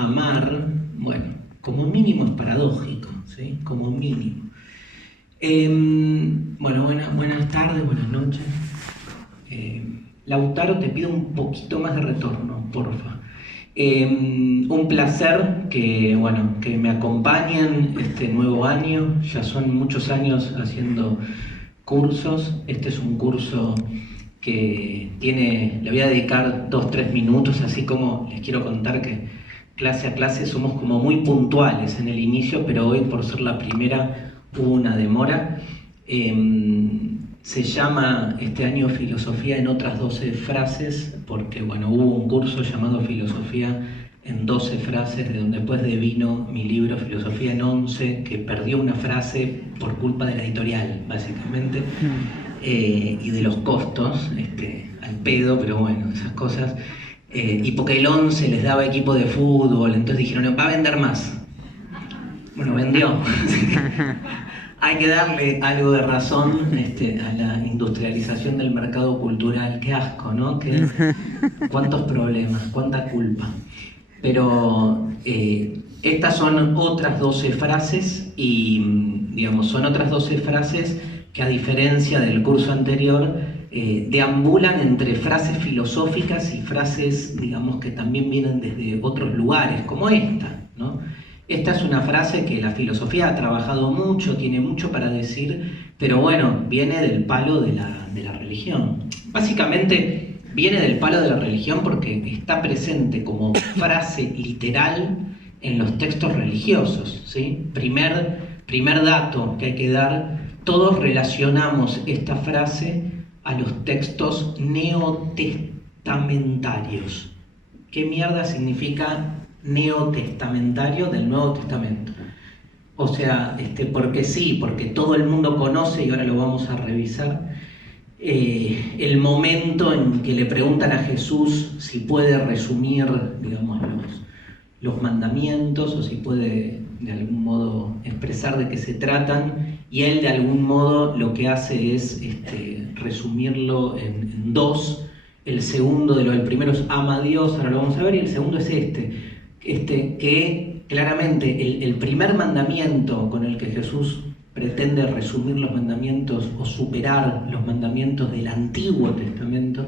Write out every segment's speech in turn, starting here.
amar, bueno, como mínimo es paradójico, ¿sí? Como mínimo. Bueno, buenas tardes, buenas noches. Lautaro, te pido un poquito más de retorno, porfa. Un placer que me acompañen este nuevo año. Ya son muchos años haciendo cursos. Este es un curso que le voy a dedicar 2-3 minutos, así como les quiero contar que clase a clase somos como muy puntuales en el inicio, pero hoy, por ser la primera, hubo una demora. Se llama este año Filosofía en otras 12 frases, porque hubo un curso llamado Filosofía en 12 frases, de donde después devino mi libro Filosofía en 11, que perdió una frase por culpa de la editorial, básicamente, y de los costos, al pedo, pero bueno, esas cosas. Y porque el 11 les daba equipo de fútbol, entonces dijeron, va a vender más. Bueno, vendió. Hay que darle algo de razón a la industrialización del mercado cultural. Qué asco, ¿no? Cuántos problemas, cuánta culpa. Pero estas son otras 12 frases y, son otras 12 frases que, a diferencia del curso anterior, deambulan entre frases filosóficas y frases, que también vienen desde otros lugares, como esta, ¿no? Esta es una frase que la filosofía ha trabajado mucho, tiene mucho para decir, pero viene del palo de la religión. Básicamente viene del palo de la religión porque está presente como frase literal en los textos religiosos, ¿sí? Primer dato que hay que dar, todos relacionamos esta frase a los textos neotestamentarios. ¿Qué mierda significa neotestamentario del Nuevo Testamento? O sea, porque sí, porque todo el mundo conoce, y ahora lo vamos a revisar, el momento en que le preguntan a Jesús si puede resumir, los mandamientos, o si puede de algún modo expresar de qué se tratan, y él de algún modo lo que hace es resumirlo en dos. El segundo el primero es ama a Dios, ahora lo vamos a ver, y el segundo es que claramente el primer mandamiento con el que Jesús pretende resumir los mandamientos o superar los mandamientos del Antiguo Testamento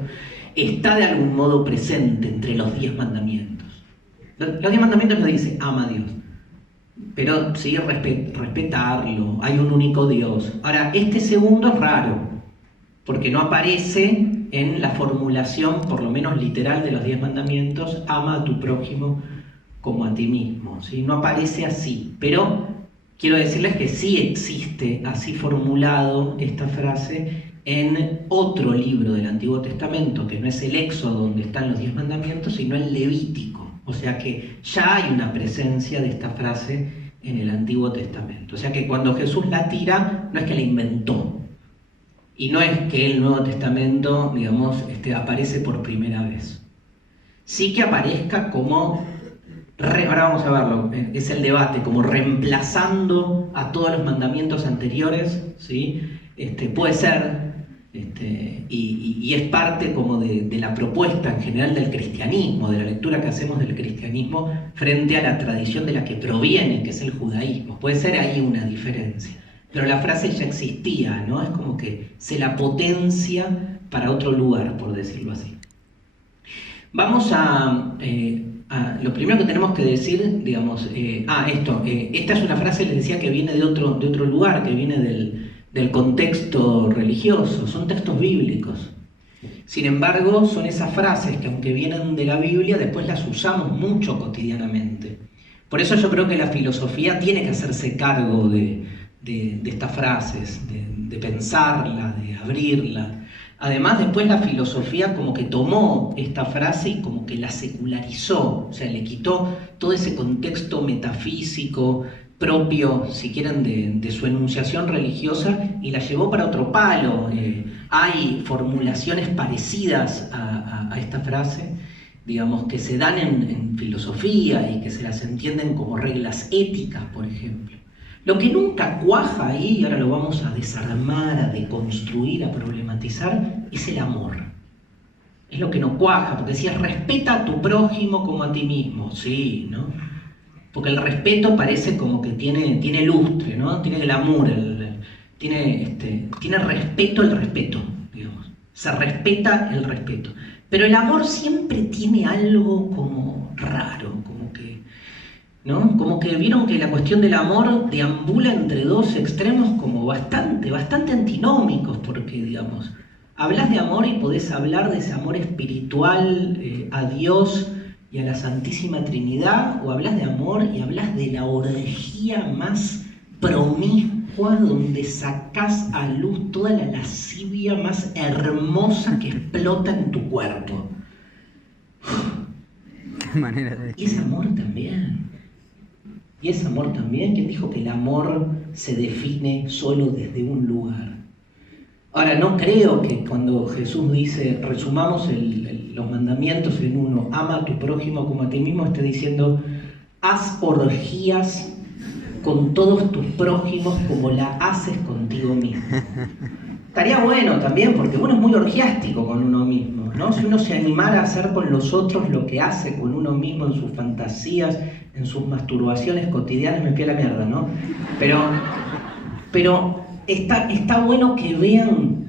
está de algún modo presente entre los 10 mandamientos. Los 10 mandamientos no dice ama a Dios, pero sí respetarlo, hay un único Dios. Ahora, este segundo es raro, porque no aparece en la formulación, por lo menos literal, de los 10 mandamientos, ama a tu prójimo como a ti mismo, ¿sí? No aparece así, pero quiero decirles que sí existe así formulado esta frase en otro libro del Antiguo Testamento, que no es el Éxodo donde están los 10 mandamientos, sino el Levítico. O sea que ya hay una presencia de esta frase en el Antiguo Testamento. O sea que cuando Jesús la tira, no es que la inventó. Y no es que el Nuevo Testamento, aparece por primera vez. Sí que aparezca como, ahora vamos a verlo, es el debate, como reemplazando a todos los mandamientos anteriores, ¿sí? Puede ser, y es parte como de la propuesta en general del cristianismo, de la lectura que hacemos del cristianismo frente a la tradición de la que proviene, que es el judaísmo. Puede ser ahí una diferencia. Pero la frase ya existía, ¿no? Es como que se la potencia para otro lugar, por decirlo así. Vamos a lo primero que tenemos que decir, esta es una frase, les decía, que viene de otro lugar, que viene del contexto religioso, son textos bíblicos. Sin embargo, son esas frases que, aunque vienen de la Biblia, después las usamos mucho cotidianamente. Por eso yo creo que la filosofía tiene que hacerse cargo de estas frases, de pensarla, de abrirla. Además, después la filosofía como que tomó esta frase y como que la secularizó, o sea, le quitó todo ese contexto metafísico propio, si quieren, de su enunciación religiosa, y la llevó para otro palo. Hay formulaciones parecidas a esta frase, que se dan en filosofía y que se las entienden como reglas éticas, por ejemplo. Lo que nunca cuaja ahí, y ahora lo vamos a desarmar, a deconstruir, a problematizar, es el amor. Es lo que no cuaja, porque decías, respeta a tu prójimo como a ti mismo. Sí, ¿no? Porque el respeto parece como que tiene lustre, ¿no? Tiene glamour, tiene respeto el respeto, digamos. Se respeta el respeto. Pero el amor siempre tiene algo como raro, como que, ¿no? Como que vieron que la cuestión del amor deambula entre dos extremos como bastante antinómicos, porque, digamos, hablas de amor y podés hablar de ese amor espiritual a Dios y a la Santísima Trinidad, o hablas de amor y hablas de la orgía más promiscua, donde sacás a luz toda la lascivia más hermosa que explota en tu cuerpo. Qué manera de... Y es amor también. Y es amor también. ¿Quién dijo que el amor se define solo desde un lugar? Ahora, no creo que cuando Jesús dice, resumamos los mandamientos en uno, ama a tu prójimo como a ti mismo, esté diciendo, haz orgías con todos tus prójimos como la haces contigo mismo. Estaría bueno también, porque uno es muy orgiástico con uno mismo, ¿no? Si uno se animara a hacer con los otros lo que hace con uno mismo en sus fantasías, en sus masturbaciones cotidianas, me fui a la mierda, ¿no? Pero está bueno que vean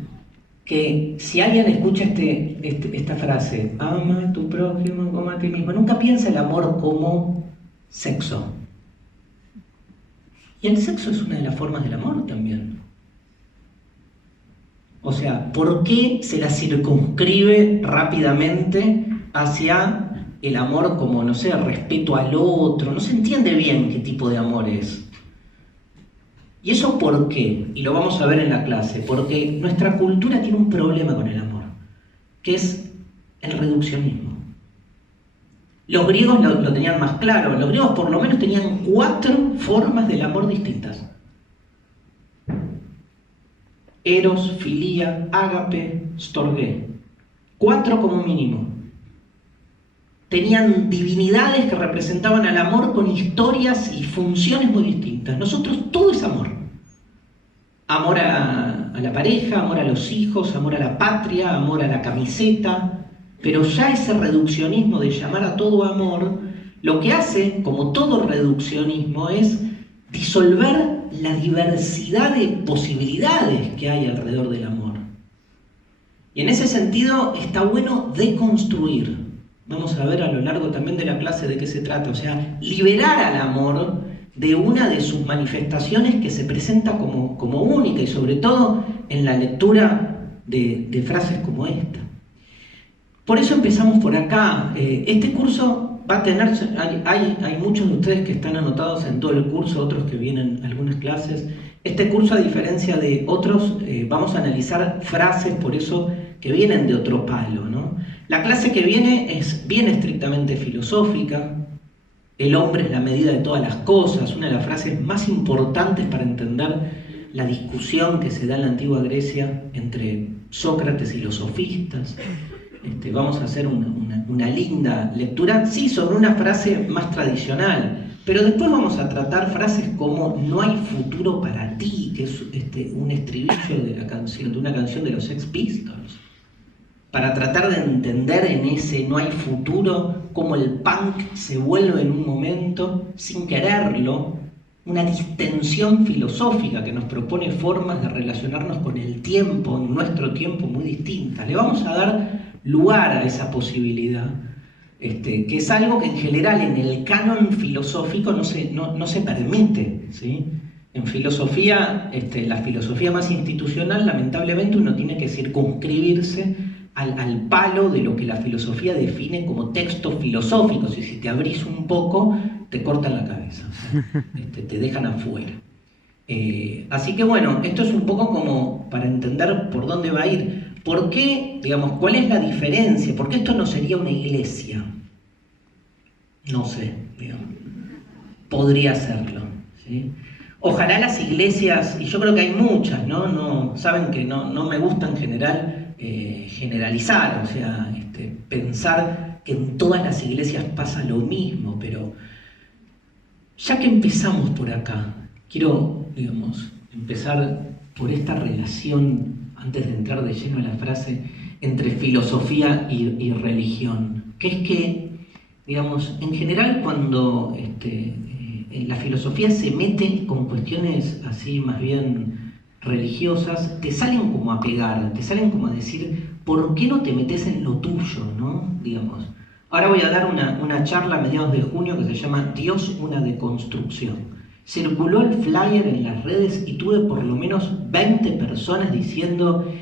que si alguien escucha esta frase, ama a tu prójimo como a ti mismo, nunca piensa el amor como sexo. Y el sexo es una de las formas del amor también. O sea, ¿por qué se la circunscribe rápidamente hacia el amor como, no sé, respeto al otro? No se entiende bien qué tipo de amor es. ¿Y eso por qué? Y lo vamos a ver en la clase. Porque nuestra cultura tiene un problema con el amor, que es el reduccionismo. Los griegos lo tenían más claro. Los griegos por lo menos tenían 4 formas del amor distintas. Eros, filía, ágape, storgé. 4 como mínimo. Tenían divinidades que representaban al amor con historias y funciones muy distintas. Nosotros todo es amor. Amor a la pareja, amor a los hijos, amor a la patria, amor a la camiseta. Pero ya ese reduccionismo de llamar a todo amor, lo que hace, como todo reduccionismo, es disolver la diversidad de posibilidades que hay alrededor del amor. Y en ese sentido está bueno deconstruir. Vamos a ver a lo largo también de la clase de qué se trata. O sea, liberar al amor de una de sus manifestaciones que se presenta como única, y sobre todo en la lectura de frases como esta. Por eso empezamos por acá. Este curso va a tener, hay muchos de ustedes que están anotados en todo el curso, otros que vienen a algunas clases. Este curso, a diferencia de otros, vamos a analizar frases, por eso que vienen de otro palo, ¿no? La clase que viene es bien estrictamente filosófica. El hombre es la medida de todas las cosas, una de las frases más importantes para entender la discusión que se da en la antigua Grecia entre Sócrates y los sofistas. Vamos a hacer una linda lectura, sí, sobre una frase más tradicional, pero después vamos a tratar frases como no hay futuro para ti, que es un estribillo de una canción de los Sex Pistols, para tratar de entender en ese no hay futuro cómo el punk se vuelve en un momento, sin quererlo, una distensión filosófica que nos propone formas de relacionarnos con el tiempo, en nuestro tiempo, muy distintas. Le vamos a dar lugar a esa posibilidad, que es algo que en general en el canon filosófico no se permite, ¿sí? En filosofía, la filosofía más institucional, lamentablemente uno tiene que circunscribirse al palo de lo que la filosofía define como textos filosóficos, y si te abrís un poco, te cortan la cabeza, o sea, te dejan afuera. Así que bueno, esto es un poco como para entender por dónde va a ir. ¿Por qué, digamos, cuál es la diferencia? ¿Por qué esto no sería una iglesia? No sé, digamos. Podría serlo, ¿sí? Ojalá las iglesias, y yo creo que hay muchas, ¿no? Saben que no me gusta en general generalizar, o sea, pensar que en todas las iglesias pasa lo mismo, pero ya que empezamos por acá, quiero, digamos, empezar por esta relación, antes de entrar de lleno en la frase, entre filosofía y religión, que es que, digamos, en general cuando la filosofía se mete con cuestiones así más bien religiosas, te salen como a pegar, te salen como a decir, ¿por qué no te metes en lo tuyo, no? Digamos. Ahora voy a dar una charla a mediados de junio que se llama Dios, una deconstrucción. Circuló el flyer en las redes y tuve por lo menos 20 personas diciendo,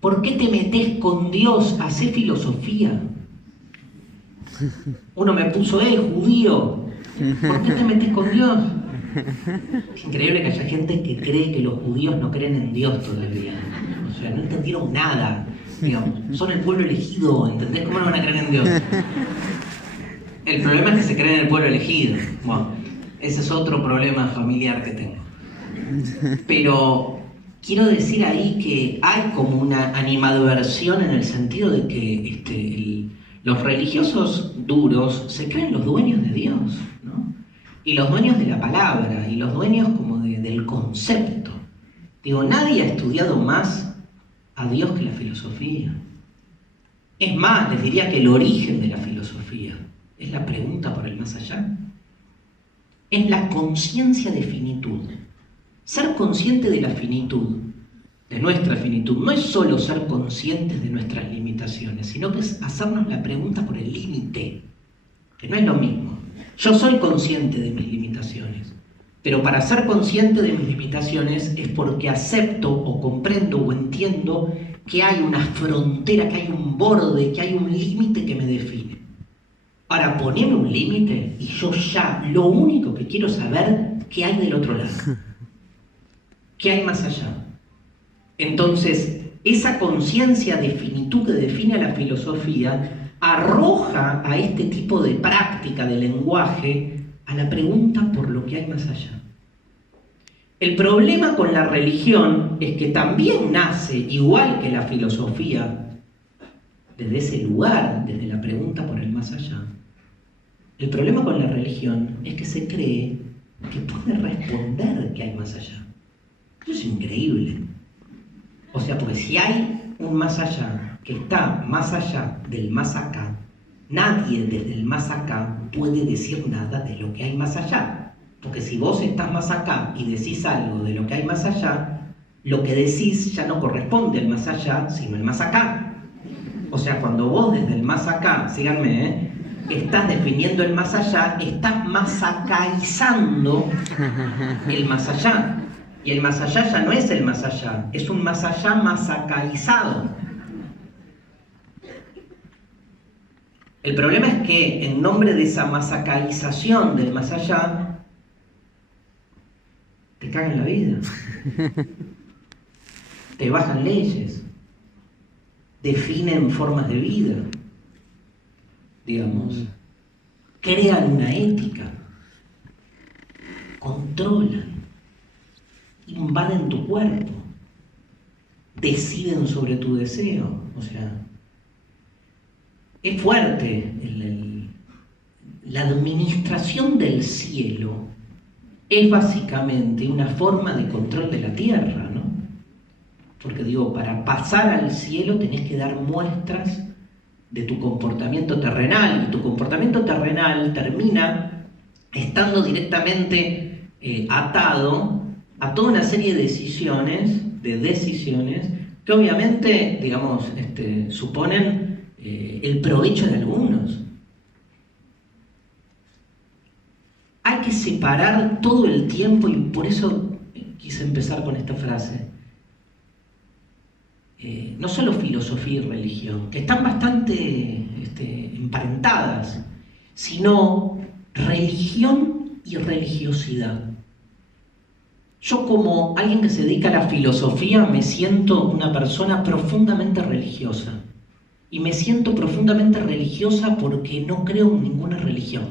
¿por qué te metes con Dios? Hacé filosofía. Uno me puso, judío, ¿por qué te metes con Dios? Es increíble que haya gente que cree que los judíos no creen en Dios todavía. O sea, no entendieron nada. Digamos, son el pueblo elegido, ¿entendés? ¿Cómo no van a creer en Dios? El problema es que se creen en el pueblo elegido. Bueno, ese es otro problema familiar que tengo. Pero quiero decir ahí que hay como una animadversión en el sentido de que los religiosos duros se creen los dueños de Dios, ¿no? Y los dueños de la palabra, y los dueños como del concepto. Digo, nadie ha estudiado más a Dios que la filosofía. Es más, les diría que el origen de la filosofía es la pregunta por el más allá. Es la conciencia de finitud. Ser consciente de la finitud, de nuestra finitud, no es solo ser conscientes de nuestras limitaciones, sino que es hacernos la pregunta por el límite, que no es lo mismo. Yo soy consciente de mis limitaciones, pero para ser consciente de mis limitaciones es porque acepto o comprendo o entiendo que hay una frontera, que hay un borde, que hay un límite que me define. Ahora, poneme un límite y yo ya lo único que quiero saber qué hay del otro lado. ¿Qué hay más allá? Entonces, esa conciencia de finitud que define a la filosofía arroja a este tipo de práctica de lenguaje a la pregunta por lo que hay más allá. El problema con la religión es que también nace, igual que la filosofía, desde ese lugar, desde la pregunta por el más allá. El problema con la religión es que se cree que puede responder que hay más allá. Eso es increíble. O sea, porque si hay un más allá que está más allá del más acá, nadie desde el más acá puede decir nada de lo que hay más allá. Porque si vos estás más acá y decís algo de lo que hay más allá, lo que decís ya no corresponde al más allá, sino al más acá. O sea, cuando vos desde el más acá, síganme, estás definiendo el más allá, estás masacaizando el más allá. Y el más allá ya no es el más allá, es un más allá masacaizado. El problema es que en nombre de esa masacaización del más allá, te cagan la vida. Te bajan leyes. Definen formas de vida. Digamos. Crean una ética. Controlan. Invaden tu cuerpo, deciden sobre tu deseo. O sea, es fuerte. La administración del cielo es básicamente una forma de control de la tierra, ¿no? Porque digo, para pasar al cielo tenés que dar muestras de tu comportamiento terrenal, y tu comportamiento terrenal termina estando directamente atado a toda una serie de decisiones que obviamente, digamos, suponen el provecho de algunos. Hay que separar todo el tiempo, y por eso quise empezar con esta frase. No solo filosofía y religión, que están bastante emparentadas, sino religión y religiosidad. Yo, como alguien que se dedica a la filosofía, me siento una persona profundamente religiosa. Y me siento profundamente religiosa porque no creo en ninguna religión.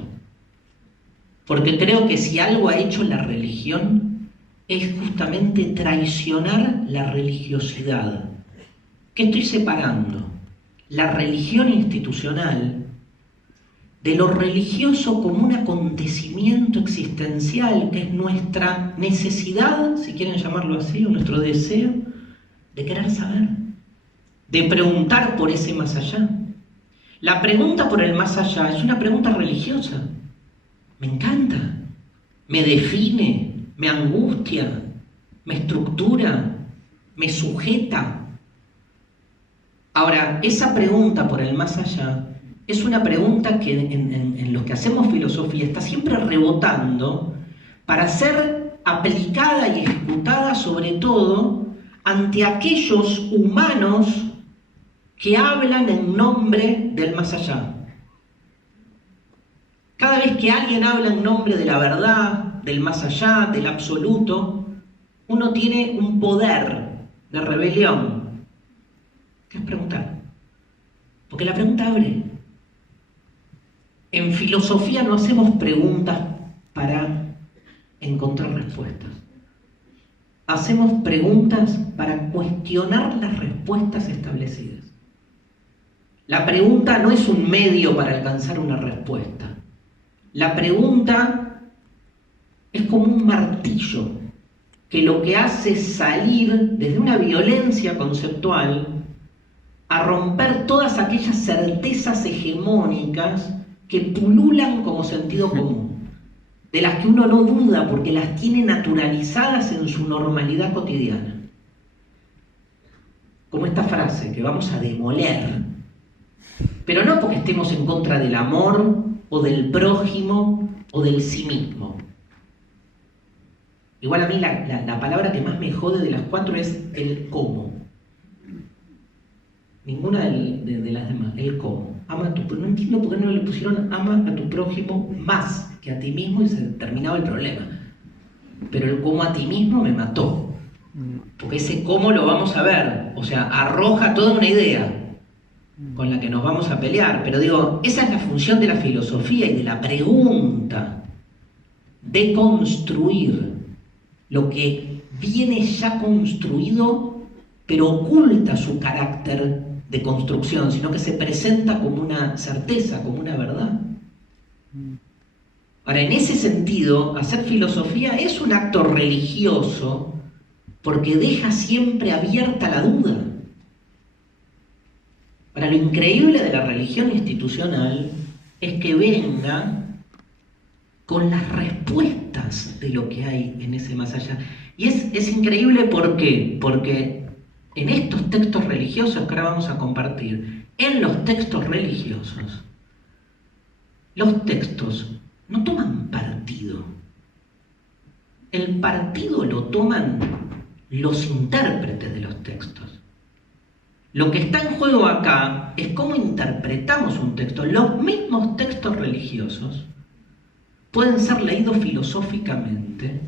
Porque creo que si algo ha hecho la religión es justamente traicionar la religiosidad. ¿Qué estoy separando? La religión institucional de lo religioso como un acontecimiento existencial, que es nuestra necesidad, si quieren llamarlo así, o nuestro deseo de querer saber. de preguntar por ese más allá. La pregunta por el más allá es una pregunta religiosa. Me encanta, me define, me angustia, me estructura, me sujeta. Ahora, esa pregunta por el más allá es una pregunta que en los que hacemos filosofía está siempre rebotando para ser aplicada y ejecutada sobre todo ante aquellos humanos que hablan en nombre del más allá. Cada vez que alguien habla en nombre de la verdad, del más allá, del absoluto, uno tiene un poder de rebelión, que es preguntar. Porque la pregunta abre. En filosofía no hacemos preguntas para encontrar respuestas. Hacemos preguntas para cuestionar las respuestas establecidas. La pregunta no es un medio para alcanzar una respuesta. La pregunta es como un martillo que lo que hace es salir desde una violencia conceptual a romper todas aquellas certezas hegemónicas que pululan como sentido común, de las que uno no duda porque las tiene naturalizadas en su normalidad cotidiana. Como esta frase que vamos a demoler, pero no porque estemos en contra del amor o del prójimo o del sí mismo. Igual a mí la palabra que más me jode de las cuatro es el cómo. Ninguna de las demás, el cómo. Ama a tu, no entiendo por qué no le pusieron ama a tu prójimo más que a ti mismo y se terminaba el problema. Pero el cómo a ti mismo me mató. Porque ese cómo lo vamos a ver. O sea, arroja toda una idea con la que nos vamos a pelear. Pero digo, esa es la función de la filosofía y de la pregunta. De construir lo que viene ya construido, pero oculta su carácter de construcción, sino que se presenta como una certeza, como una verdad. Ahora, en ese sentido, hacer filosofía es un acto religioso porque deja siempre abierta la duda. Ahora, lo increíble de la religión institucional es que venga con las respuestas de lo que hay en ese más allá. Y es increíble, ¿por qué? Porque en estos textos religiosos que ahora vamos a compartir, en los textos religiosos, los textos no toman partido. El partido lo toman los intérpretes de los textos. Lo que está en juego acá es cómo interpretamos un texto. Los mismos textos religiosos pueden ser leídos filosóficamente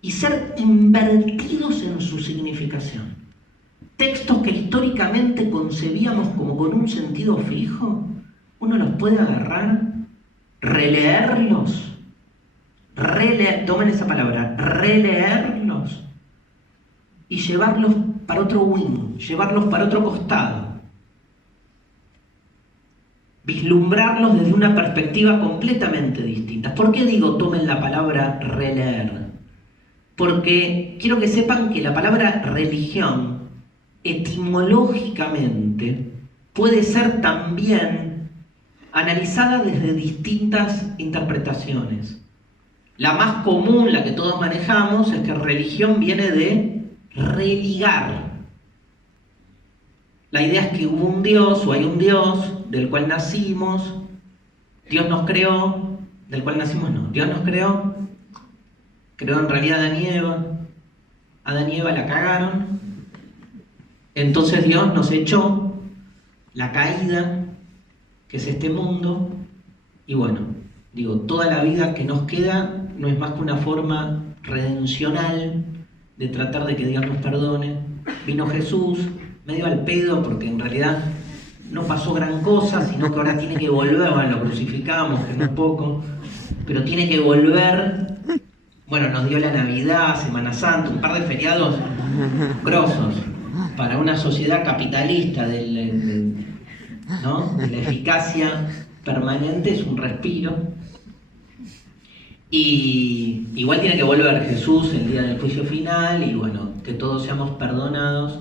y ser invertidos en su significación. Textos que históricamente concebíamos como con un sentido fijo, uno los puede agarrar, releerlos, tomen esa palabra, releerlos y llevarlos para otro wing, llevarlos para otro costado. Vislumbrarlos desde una perspectiva completamente distinta. ¿Por qué digo tomen la palabra releer? Porque quiero que sepan que la palabra religión, etimológicamente, puede ser también analizada desde distintas interpretaciones. La más común, la que todos manejamos, es que religión viene de religar. La idea es que hubo un Dios, o hay un Dios, del cual nacimos, Dios nos creó, del cual nacimos no, Dios nos creó en realidad Adán y Eva la cagaron, entonces Dios nos echó, la caída, que es este mundo, y bueno, digo, toda la vida que nos queda no es más que una forma redencional de tratar de que Dios nos perdone. Vino Jesús, medio al pedo, porque en realidad no pasó gran cosa, sino que ahora tiene que volver, bueno, lo crucificamos, que no es poco, pero tiene que volver. Bueno, nos dio la Navidad, Semana Santa, un par de feriados grosos para una sociedad capitalista ¿no? De la eficacia permanente, es un respiro. Y igual tiene que volver Jesús el día del juicio final y bueno, que todos seamos perdonados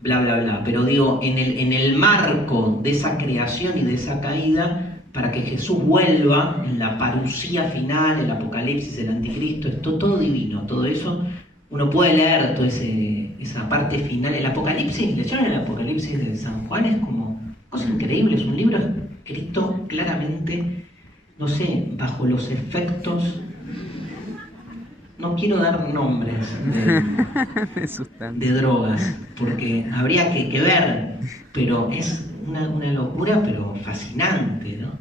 bla, bla, bla. Pero digo, en el marco de esa creación y de esa caída, para que Jesús vuelva en la parusía final, el Apocalipsis, el Anticristo, es todo divino, todo eso. Uno puede leer toda esa parte final. El Apocalipsis, leyeron el Apocalipsis de San Juan, es como cosa increíble, es un libro escrito claramente, no sé, bajo los efectos, no quiero dar nombres de drogas, porque habría que ver, pero es una locura, pero fascinante, ¿no?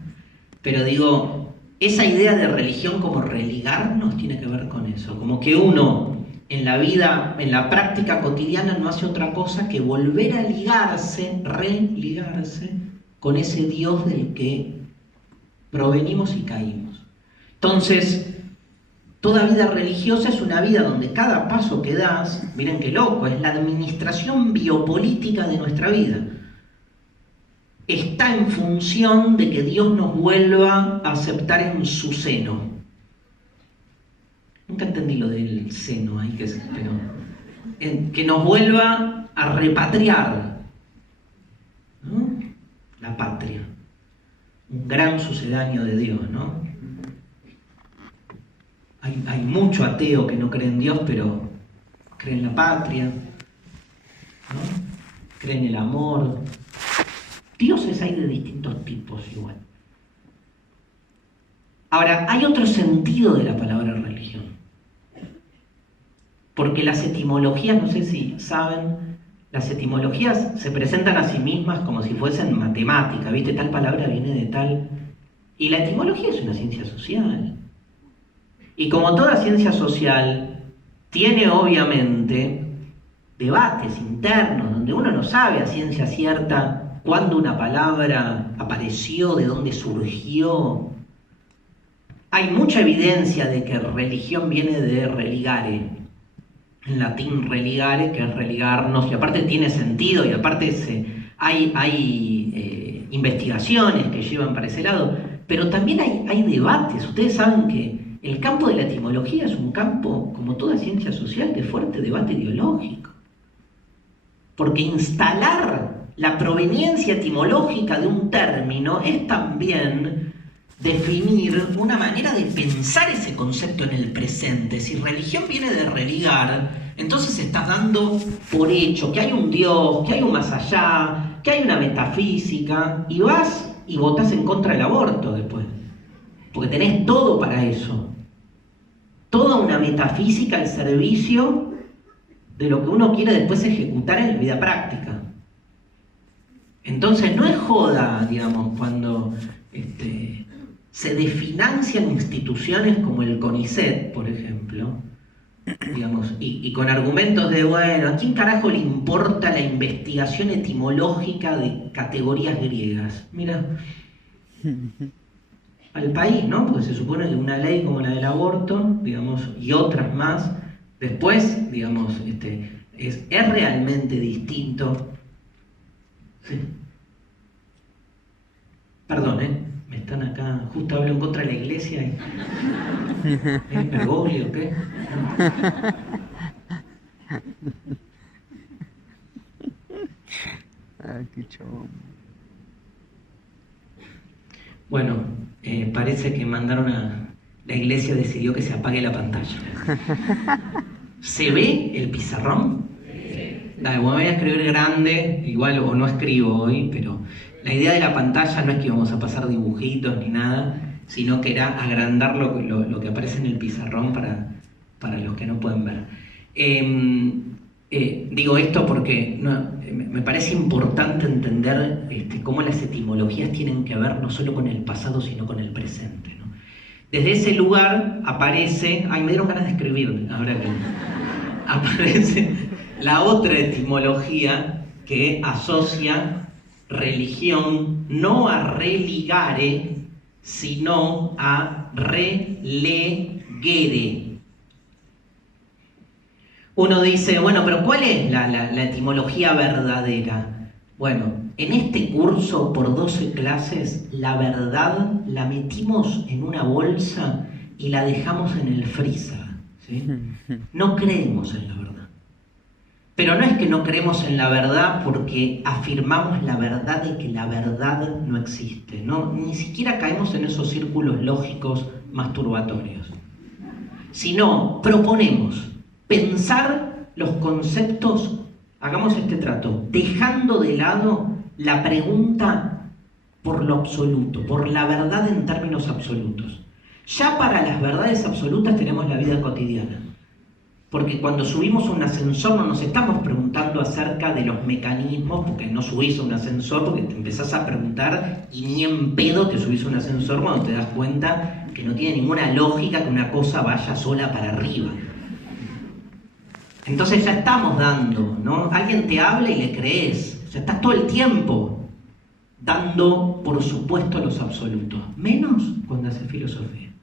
Pero digo, esa idea de religión como religarnos tiene que ver con eso, como que uno en la vida, en la práctica cotidiana no hace otra cosa que volver a ligarse, religarse con ese Dios del que provenimos y caímos. Entonces, toda vida religiosa es una vida donde cada paso que das, miren qué loco, es la administración biopolítica de nuestra vida. Está en función de que Dios nos vuelva a aceptar en su seno. Nunca entendí lo del seno ahí, pero que nos vuelva a repatriar, ¿no? La patria, un gran sucedáneo de Dios, ¿no? Hay mucho ateo que no cree en Dios, pero cree en la patria, ¿no? Cree en el amor. Dioses hay de distintos tipos igual. Ahora, hay otro sentido de la palabra religión. Porque las etimologías, no sé si saben, las etimologías se presentan a sí mismas como si fuesen matemática, ¿viste? Tal palabra viene de tal. Y la etimología es una ciencia social. Y como toda ciencia social, tiene obviamente debates internos donde uno no sabe a ciencia cierta cuándo una palabra apareció, de dónde surgió. Hay mucha evidencia de que religión viene de religare, en latín religare, que es religarnos, y aparte tiene sentido, y aparte hay investigaciones que llevan para ese lado, pero también hay debates. Ustedes saben que el campo de la etimología es un campo, como toda ciencia social, de fuerte debate ideológico. Porque instalar la proveniencia etimológica de un término es también definir una manera de pensar ese concepto en el presente. Si religión viene de religar, entonces estás dando por hecho que hay un Dios, que hay un más allá, que hay una metafísica, y vas y votás en contra del aborto después. Porque tenés todo para eso. Toda una metafísica al servicio de lo que uno quiere después ejecutar en la vida práctica. Entonces no es joda, digamos, cuando se desfinancian instituciones como el CONICET, por ejemplo, digamos, y con argumentos de, bueno, ¿a quién carajo le importa la investigación etimológica de categorías griegas? Mira, al país, ¿no? Porque se supone que una ley como la del aborto, digamos, y otras más, después, digamos, es realmente distinto. Sí. Perdón, me están acá, justo hablo en contra de la iglesia y... ¿Es Bergoglio o qué? Qué chombo. Bueno, parece que mandaron a... La iglesia decidió que se apague la pantalla. ¿Se ve el pizarrón? Dale, bueno, voy a escribir grande, igual o no escribo hoy, pero la idea de la pantalla no es que íbamos a pasar dibujitos ni nada, sino que era agrandar lo que aparece en el pizarrón para los que no pueden ver. Digo esto porque me parece importante entender cómo las etimologías tienen que ver no solo con el pasado, sino con el presente, ¿no? Desde ese lugar aparece... Ay, me dieron ganas de escribir, ahora que... Aparece la otra etimología que asocia religión no a religare, sino a relegere. Uno dice, bueno, pero ¿cuál es la etimología verdadera? Bueno, en este curso, por 12 clases, la verdad la metimos en una bolsa y la dejamos en el freezer, ¿sí? No creemos en la verdad. Pero no es que no creemos en la verdad porque afirmamos la verdad de que la verdad no existe, ¿no? Ni siquiera caemos en esos círculos lógicos masturbatorios. Sino proponemos pensar los conceptos, hagamos este trato, dejando de lado la pregunta por lo absoluto, por la verdad en términos absolutos. Ya para las verdades absolutas tenemos la vida cotidiana. Porque cuando subimos a un ascensor no nos estamos preguntando acerca de los mecanismos, porque no subís a un ascensor, porque te empezás a preguntar y ni en pedo te subís a un ascensor cuando te das cuenta que no tiene ninguna lógica que una cosa vaya sola para arriba. Entonces ya estamos dando, ¿no? Alguien te habla y le crees. O sea, estás todo el tiempo dando por supuesto los absolutos. Menos cuando haces filosofía.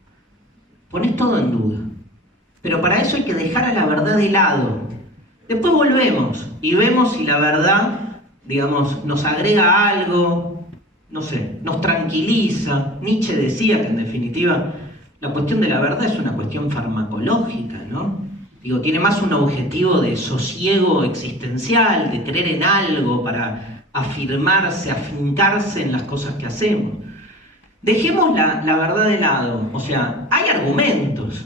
Pones todo en duda. Pero para eso hay que dejar a la verdad de lado. Después volvemos y vemos si la verdad, digamos, nos agrega algo, no sé, nos tranquiliza. Nietzsche decía que en definitiva la cuestión de la verdad es una cuestión farmacológica, ¿no? Digo, tiene más un objetivo de sosiego existencial, de creer en algo para afirmarse, afincarse en las cosas que hacemos. Dejemos la verdad de lado, o sea, hay argumentos.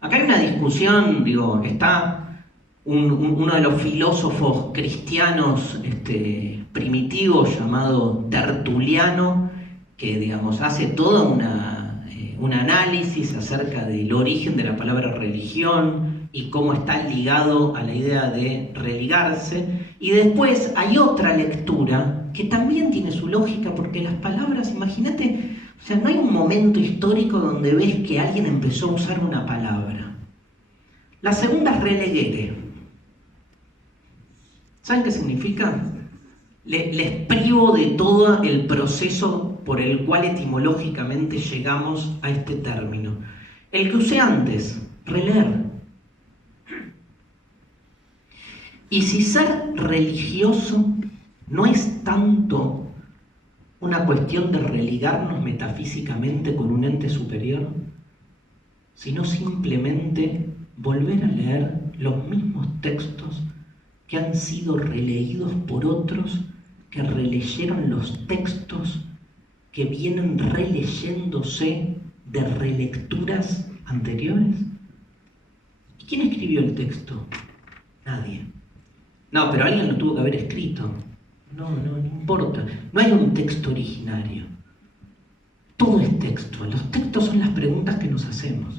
Acá hay una discusión, digo, está uno de los filósofos cristianos primitivos llamado Tertuliano, que, digamos, hace todo un análisis acerca del origen de la palabra religión y cómo está ligado a la idea de religarse. Y después hay otra lectura que también tiene su lógica, porque las palabras, imagínate, o sea, no hay un momento histórico donde ves que alguien empezó a usar una palabra. La segunda es relegere. ¿Saben qué significa? Les privo de todo el proceso por el cual etimológicamente llegamos a este término. El que usé antes, releer. Y si ser religioso no es tanto una cuestión de religarnos metafísicamente con un ente superior, sino simplemente volver a leer los mismos textos que han sido releídos por otros que releyeron los textos que vienen releyéndose de relecturas anteriores. ¿Y quién escribió el texto? Nadie. No, pero alguien lo tuvo que haber escrito. No importa. No hay un texto originario. Todo es texto. Los textos son las preguntas que nos hacemos.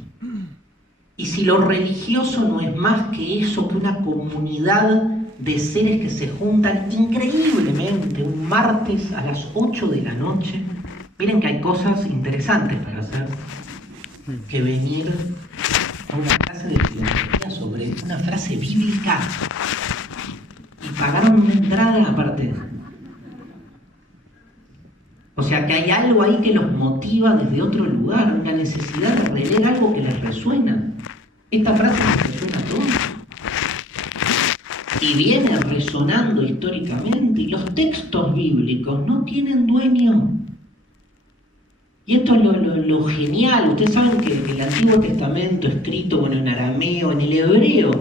Y si lo religioso no es más que eso, que una comunidad de seres que se juntan increíblemente un martes a las 8 de la noche, miren que hay cosas interesantes para hacer, que venir a una clase de filosofía sobre una frase bíblica y pagaron una entrada aparte. O sea que hay algo ahí que los motiva desde otro lugar, una necesidad de releer algo que les resuena. Esta frase les resuena a todos. Y viene resonando históricamente, y los textos bíblicos no tienen dueño. Y esto es lo genial. Ustedes saben que el Antiguo Testamento escrito en arameo, en el hebreo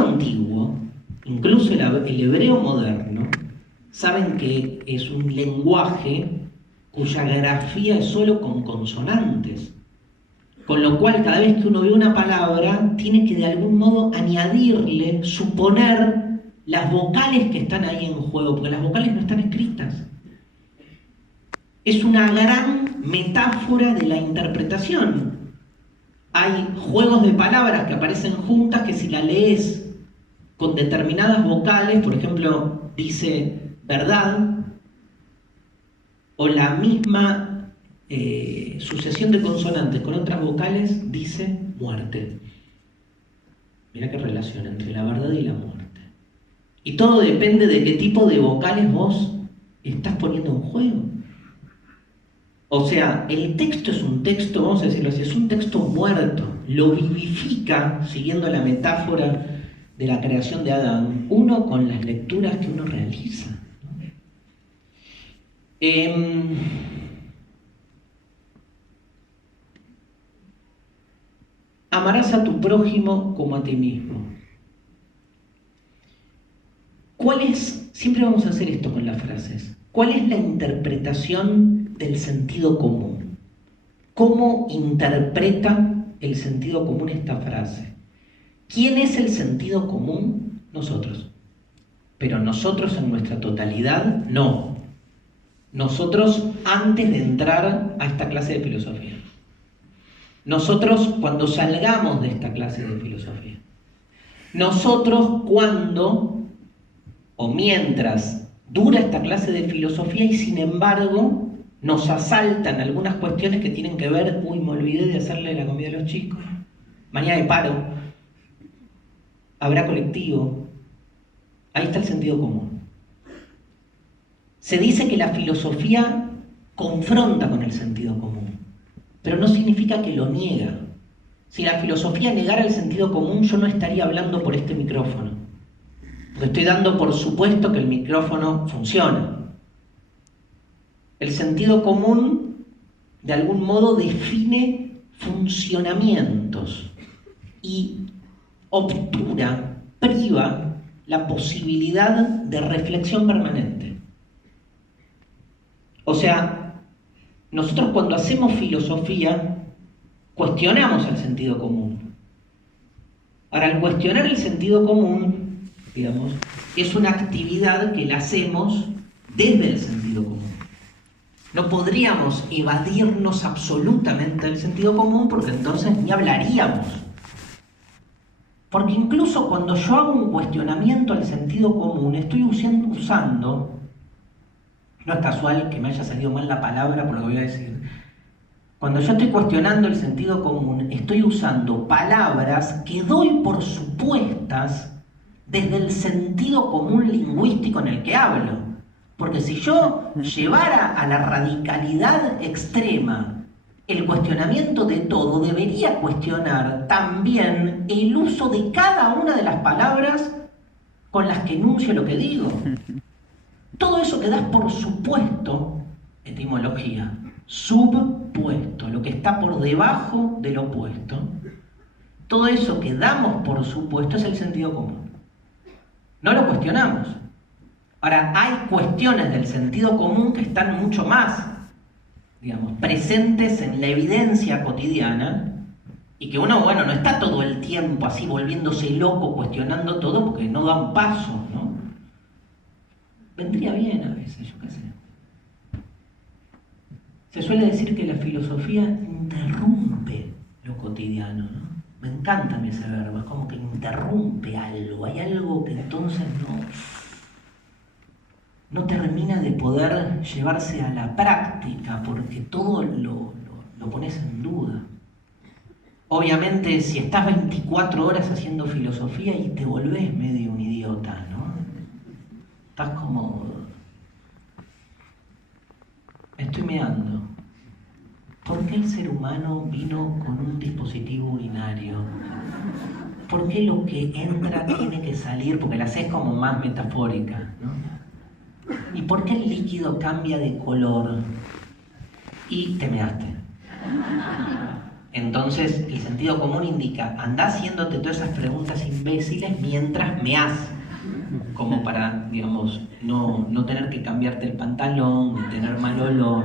antiguo, incluso el hebreo moderno, saben que es un lenguaje cuya grafía es solo con consonantes. Con lo cual, cada vez que uno ve una palabra, tiene que de algún modo añadirle, suponer las vocales que están ahí en juego, porque las vocales no están escritas. Es una gran metáfora de la interpretación. Hay juegos de palabras que aparecen juntas que si la lees con determinadas vocales, por ejemplo, dice verdad, o la misma sucesión de consonantes con otras vocales dice muerte. Mirá qué relación entre la verdad y la muerte. Y todo depende de qué tipo de vocales vos estás poniendo en juego. O sea, el texto es un texto, vamos a decirlo así, es un texto muerto. Lo vivifica, siguiendo la metáfora de la creación de Adán, uno con las lecturas que uno realiza, ¿no? Amarás a tu prójimo como a ti mismo. siempre vamos a hacer esto con las frases. ¿Cuál es la interpretación del sentido común? ¿Cómo interpreta el sentido común esta frase? ¿Quién es el sentido común? Nosotros. Pero nosotros en nuestra totalidad, no. Nosotros antes de entrar a esta clase de filosofía. Nosotros cuando salgamos de esta clase de filosofía. Nosotros cuando o mientras dura esta clase de filosofía y sin embargo nos asaltan algunas cuestiones que tienen que ver, uy, me olvidé de hacerle la comida a los chicos, mañana hay paro, habrá colectivo, ahí está el sentido común. Se dice que la filosofía confronta con el sentido común, pero no significa que lo niega. Si la filosofía negara el sentido común, yo no estaría hablando por este micrófono. Porque estoy dando por supuesto que el micrófono funciona. El sentido común, de algún modo, define funcionamientos y obtura, priva la posibilidad de reflexión permanente. O sea, nosotros cuando hacemos filosofía, cuestionamos el sentido común. Ahora, al cuestionar el sentido común, digamos, es una actividad que la hacemos desde el sentido común. No podríamos evadirnos absolutamente del sentido común porque entonces ni hablaríamos. Porque incluso cuando yo hago un cuestionamiento al sentido común, estoy usando, no es casual que me haya salido mal la palabra por lo que voy a decir, cuando yo estoy cuestionando el sentido común, estoy usando palabras que doy por supuestas desde el sentido común lingüístico en el que hablo. Porque si yo llevara a la radicalidad extrema el cuestionamiento de todo, debería cuestionar también el uso de cada una de las palabras con las que enuncio lo que digo. Todo eso que das por supuesto, etimología, subpuesto, lo que está por debajo del opuesto, todo eso que damos por supuesto es el sentido común. No lo cuestionamos. Ahora, hay cuestiones del sentido común que están mucho más, digamos, presentes en la evidencia cotidiana y que uno, bueno, no está todo el tiempo así volviéndose loco, cuestionando todo porque no da un paso, ¿no? Vendría bien a veces, yo qué sé. Se suele decir que la filosofía interrumpe lo cotidiano, ¿no? Me encanta ese verbo, es como que interrumpe algo, hay algo que entonces no termina de poder llevarse a la práctica porque todo lo pones en duda. Obviamente, si estás 24 horas haciendo filosofía y te volvés medio un idiota, ¿no? Estás como... Estoy meando. ¿Por qué el ser humano vino con un dispositivo urinario? ¿Por qué lo que entra tiene que salir? Porque la haces como más metafórica, ¿no? ¿Y por qué el líquido cambia de color? Y te measte. Entonces, el sentido común indica, andá haciéndote todas esas preguntas imbéciles mientras meás. Como para, digamos, no tener que cambiarte el pantalón, ni tener mal olor,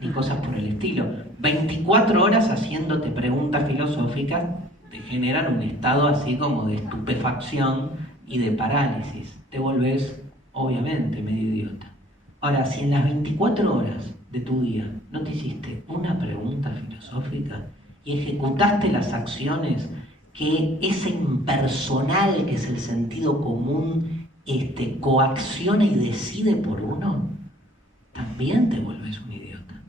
ni cosas por el estilo. 24 horas haciéndote preguntas filosóficas te generan un estado así como de estupefacción y de parálisis. Te volvés, obviamente, medio idiota. Ahora, si en las 24 horas de tu día no te hiciste una pregunta filosófica y ejecutaste las acciones que ese impersonal que es el sentido común coacciona y decide por uno, también te vuelves un idiota.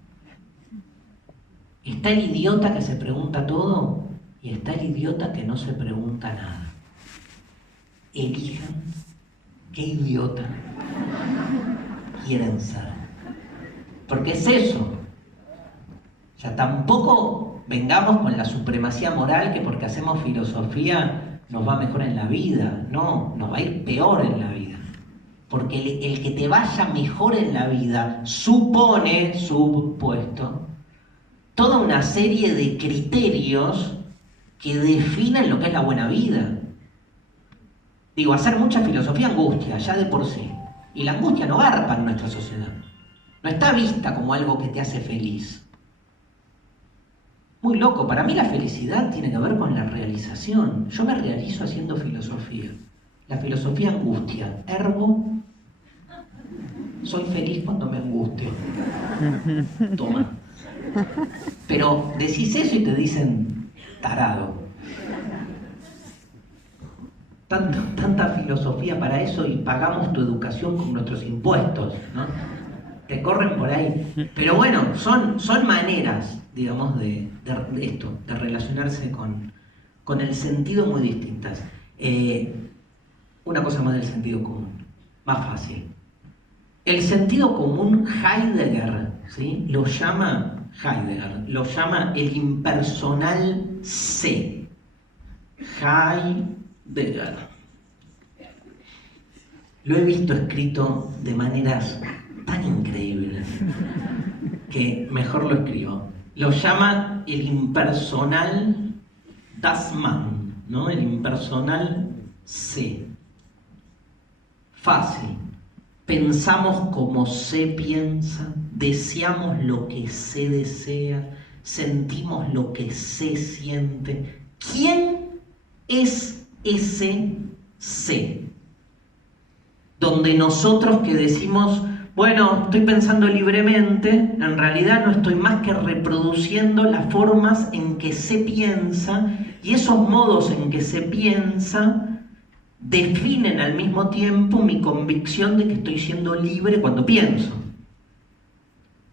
Está el idiota que se pregunta todo y está el idiota que no se pregunta nada. Elijan qué idiota quieren ser. Porque es eso. O sea, tampoco vengamos con la supremacía moral que porque hacemos filosofía nos va mejor en la vida. No, nos va a ir peor en la vida. Porque el que te vaya mejor en la vida supone, supuesto, toda una serie de criterios que definen lo que es la buena vida. Digo, hacer mucha filosofía angustia, ya de por sí. Y la angustia no garpa en nuestra sociedad. No está vista como algo que te hace feliz. Muy loco, para mí la felicidad tiene que ver con la realización. Yo me realizo haciendo filosofía. La filosofía angustia. Ergo, soy feliz cuando me angustio. Toma. Pero decís eso y te dicen tarado. Tanta filosofía para eso y pagamos tu educación con nuestros impuestos, ¿no? Te corren por ahí. Pero bueno, son maneras, digamos, de esto, de relacionarse con el sentido muy distintas. Una cosa más del sentido común, más fácil. El sentido común Heidegger, ¿sí? Lo llama el impersonal sé. Heidegger. Lo he visto escrito de maneras tan increíbles que mejor lo escribo. Lo llama el impersonal das Man, ¿no? El impersonal sé. Fácil. Pensamos como sé piensa, deseamos lo que sé desea, sentimos lo que sé siente. ¿Quién es ese sé? Donde nosotros que decimos, bueno, estoy pensando libremente, en realidad no estoy más que reproduciendo las formas en que se piensa, y esos modos en que se piensa definen al mismo tiempo mi convicción de que estoy siendo libre cuando pienso.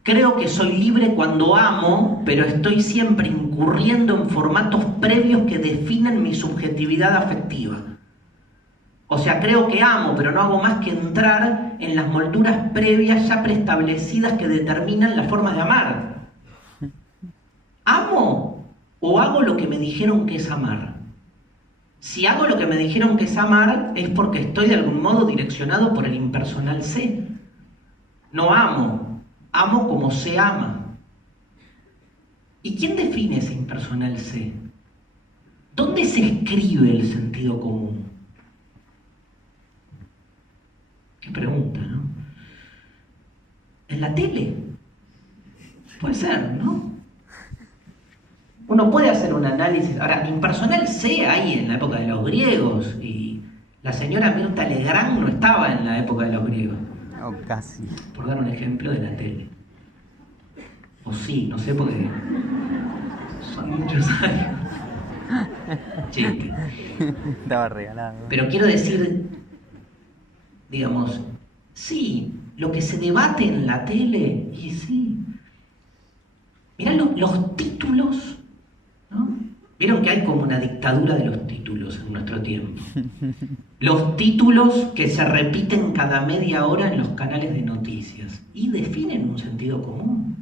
Creo que soy libre cuando amo, pero estoy siempre incurriendo en formatos previos que definen mi subjetividad afectiva. O sea, creo que amo, pero no hago más que entrar en las molduras previas ya preestablecidas que determinan la forma de amar. ¿Amo o hago lo que me dijeron que es amar? Si hago lo que me dijeron que es amar, es porque estoy de algún modo direccionado por el impersonal sé. No amo, amo como se ama. ¿Y quién define ese impersonal sé? ¿Dónde se escribe el sentido común? Qué pregunta, ¿no? En la tele. Puede ser, ¿no? Uno puede hacer un análisis. Ahora, impersonal sé hay en la época de los griegos y la señora Mirta Legrand no estaba en la época de los griegos. Oh, casi. Por dar un ejemplo de la tele. O sí, no sé porque son muchos años. Chiste. Estaba regalado. Pero quiero decir, digamos, sí, lo que se debate en la tele, y sí. Mirá los títulos, ¿no? Vieron que hay como una dictadura de los títulos en nuestro tiempo. Los títulos que se repiten cada media hora en los canales de noticias y definen un sentido común.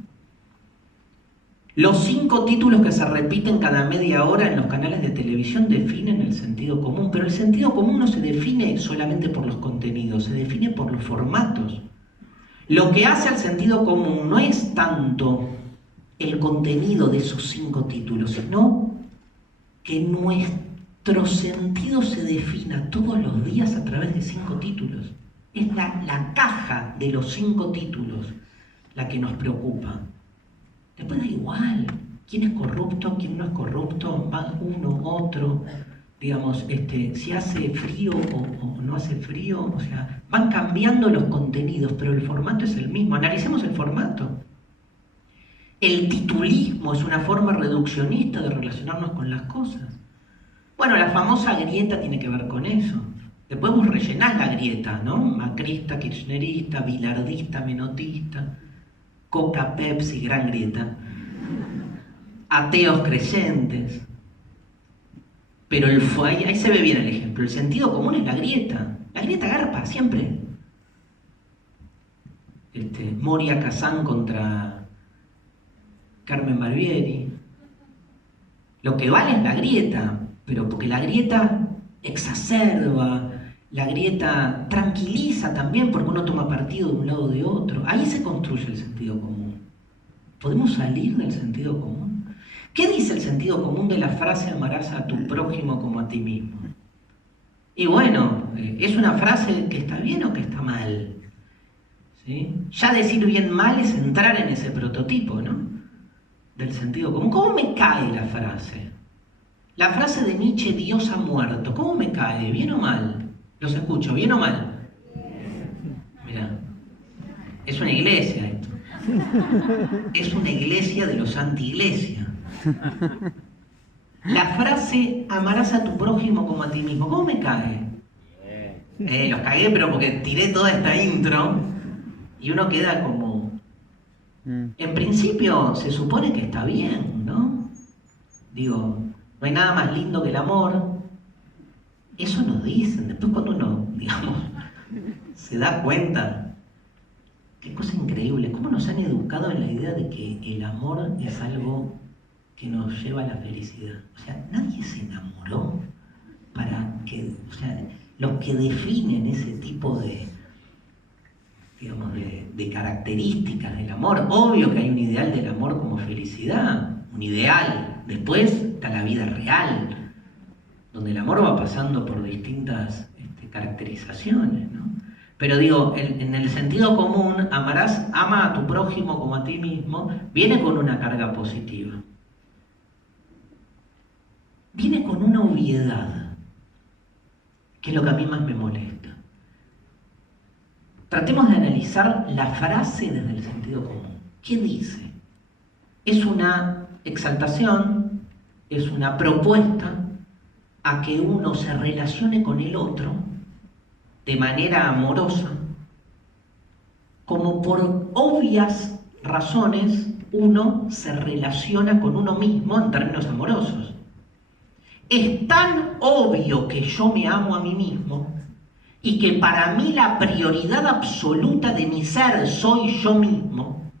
Los 5 títulos que se repiten cada media hora en los canales de televisión definen el sentido común, pero el sentido común no se define solamente por los contenidos, se define por los formatos. Lo que hace al sentido común no es tanto el contenido de esos 5 títulos, sino que nuestro sentido se defina todos los días a través de 5 títulos. Es la caja de los 5 títulos la que nos preocupa. Después da igual quién es corrupto, quién no es corrupto, va uno, otro, digamos, si hace frío o no hace frío, o sea, van cambiando los contenidos, pero el formato es el mismo. Analicemos el formato. El titulismo es una forma reduccionista de relacionarnos con las cosas. Bueno, la famosa grieta tiene que ver con eso. Después vos rellenás la grieta, ¿no? Macrista, kirchnerista, bilardista, menotista, Coca, Pepsi, gran grieta. Ateos creyentes. Pero ahí se ve bien el ejemplo. El sentido común es la grieta. La grieta garpa, siempre. Moria Kazán contra Carmen Barbieri. Lo que vale es la grieta, pero porque la grieta exacerba, la grieta tranquiliza también porque uno toma partido de un lado o de otro. Ahí se construye el sentido común. ¿Podemos salir del sentido común? ¿Qué dice el sentido común de la frase amarás a tu prójimo como a ti mismo? Y bueno, ¿es una frase que está bien o que está mal? ¿Sí? Ya decir bien mal es entrar en ese prototipo, ¿no? Del sentido común. ¿Cómo me cae la frase? La frase de Nietzsche, Dios ha muerto, ¿cómo me cae? ¿Bien o mal? Los escucho, ¿bien o mal? Mirá, es una iglesia esto. Es una iglesia de los anti-iglesia. La frase, amarás a tu prójimo como a ti mismo, ¿cómo me cae? Los cagué, pero porque tiré toda esta intro y uno queda como... En principio se supone que está bien, ¿no? Digo, no hay nada más lindo que el amor. Eso nos dicen. Después cuando uno, digamos, se da cuenta, qué cosa increíble, cómo nos han educado en la idea de que el amor es algo que nos lleva a la felicidad. O sea, nadie se enamoró para que, o sea, los que definen ese tipo de, digamos, de características del amor, obvio que hay un ideal del amor como felicidad, un ideal. Después está la vida real, donde el amor va pasando por distintas caracterizaciones, ¿no? Pero digo, en el sentido común, ama a tu prójimo como a ti mismo, viene con una carga positiva. Viene con una obviedad, que es lo que a mí más me molesta. Tratemos de analizar la frase desde el sentido común. ¿Qué dice? Es una exaltación, es una propuesta a que uno se relacione con el otro de manera amorosa, como por obvias razones uno se relaciona con uno mismo en términos amorosos. Es tan obvio que yo me amo a mí mismo y que para mí la prioridad absoluta de mi ser soy yo mismo.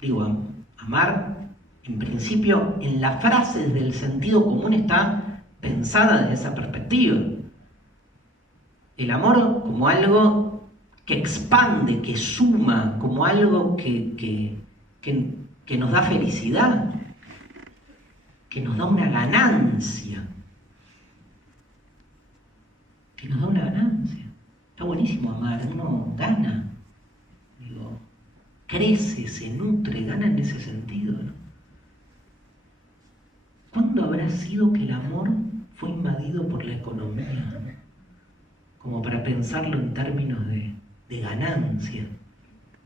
Digo, amar, en principio, en la frase desde el sentido común está pensada desde esa perspectiva. El amor como algo que expande, que suma, como algo que nos da felicidad, que nos da una ganancia. Que nos da una ganancia. Está buenísimo amar, uno gana. Digo, crece, se nutre, gana en ese sentido, ¿no? ¿Cuándo habrá sido que el amor fue invadido por la economía? Como para pensarlo en términos de ganancia.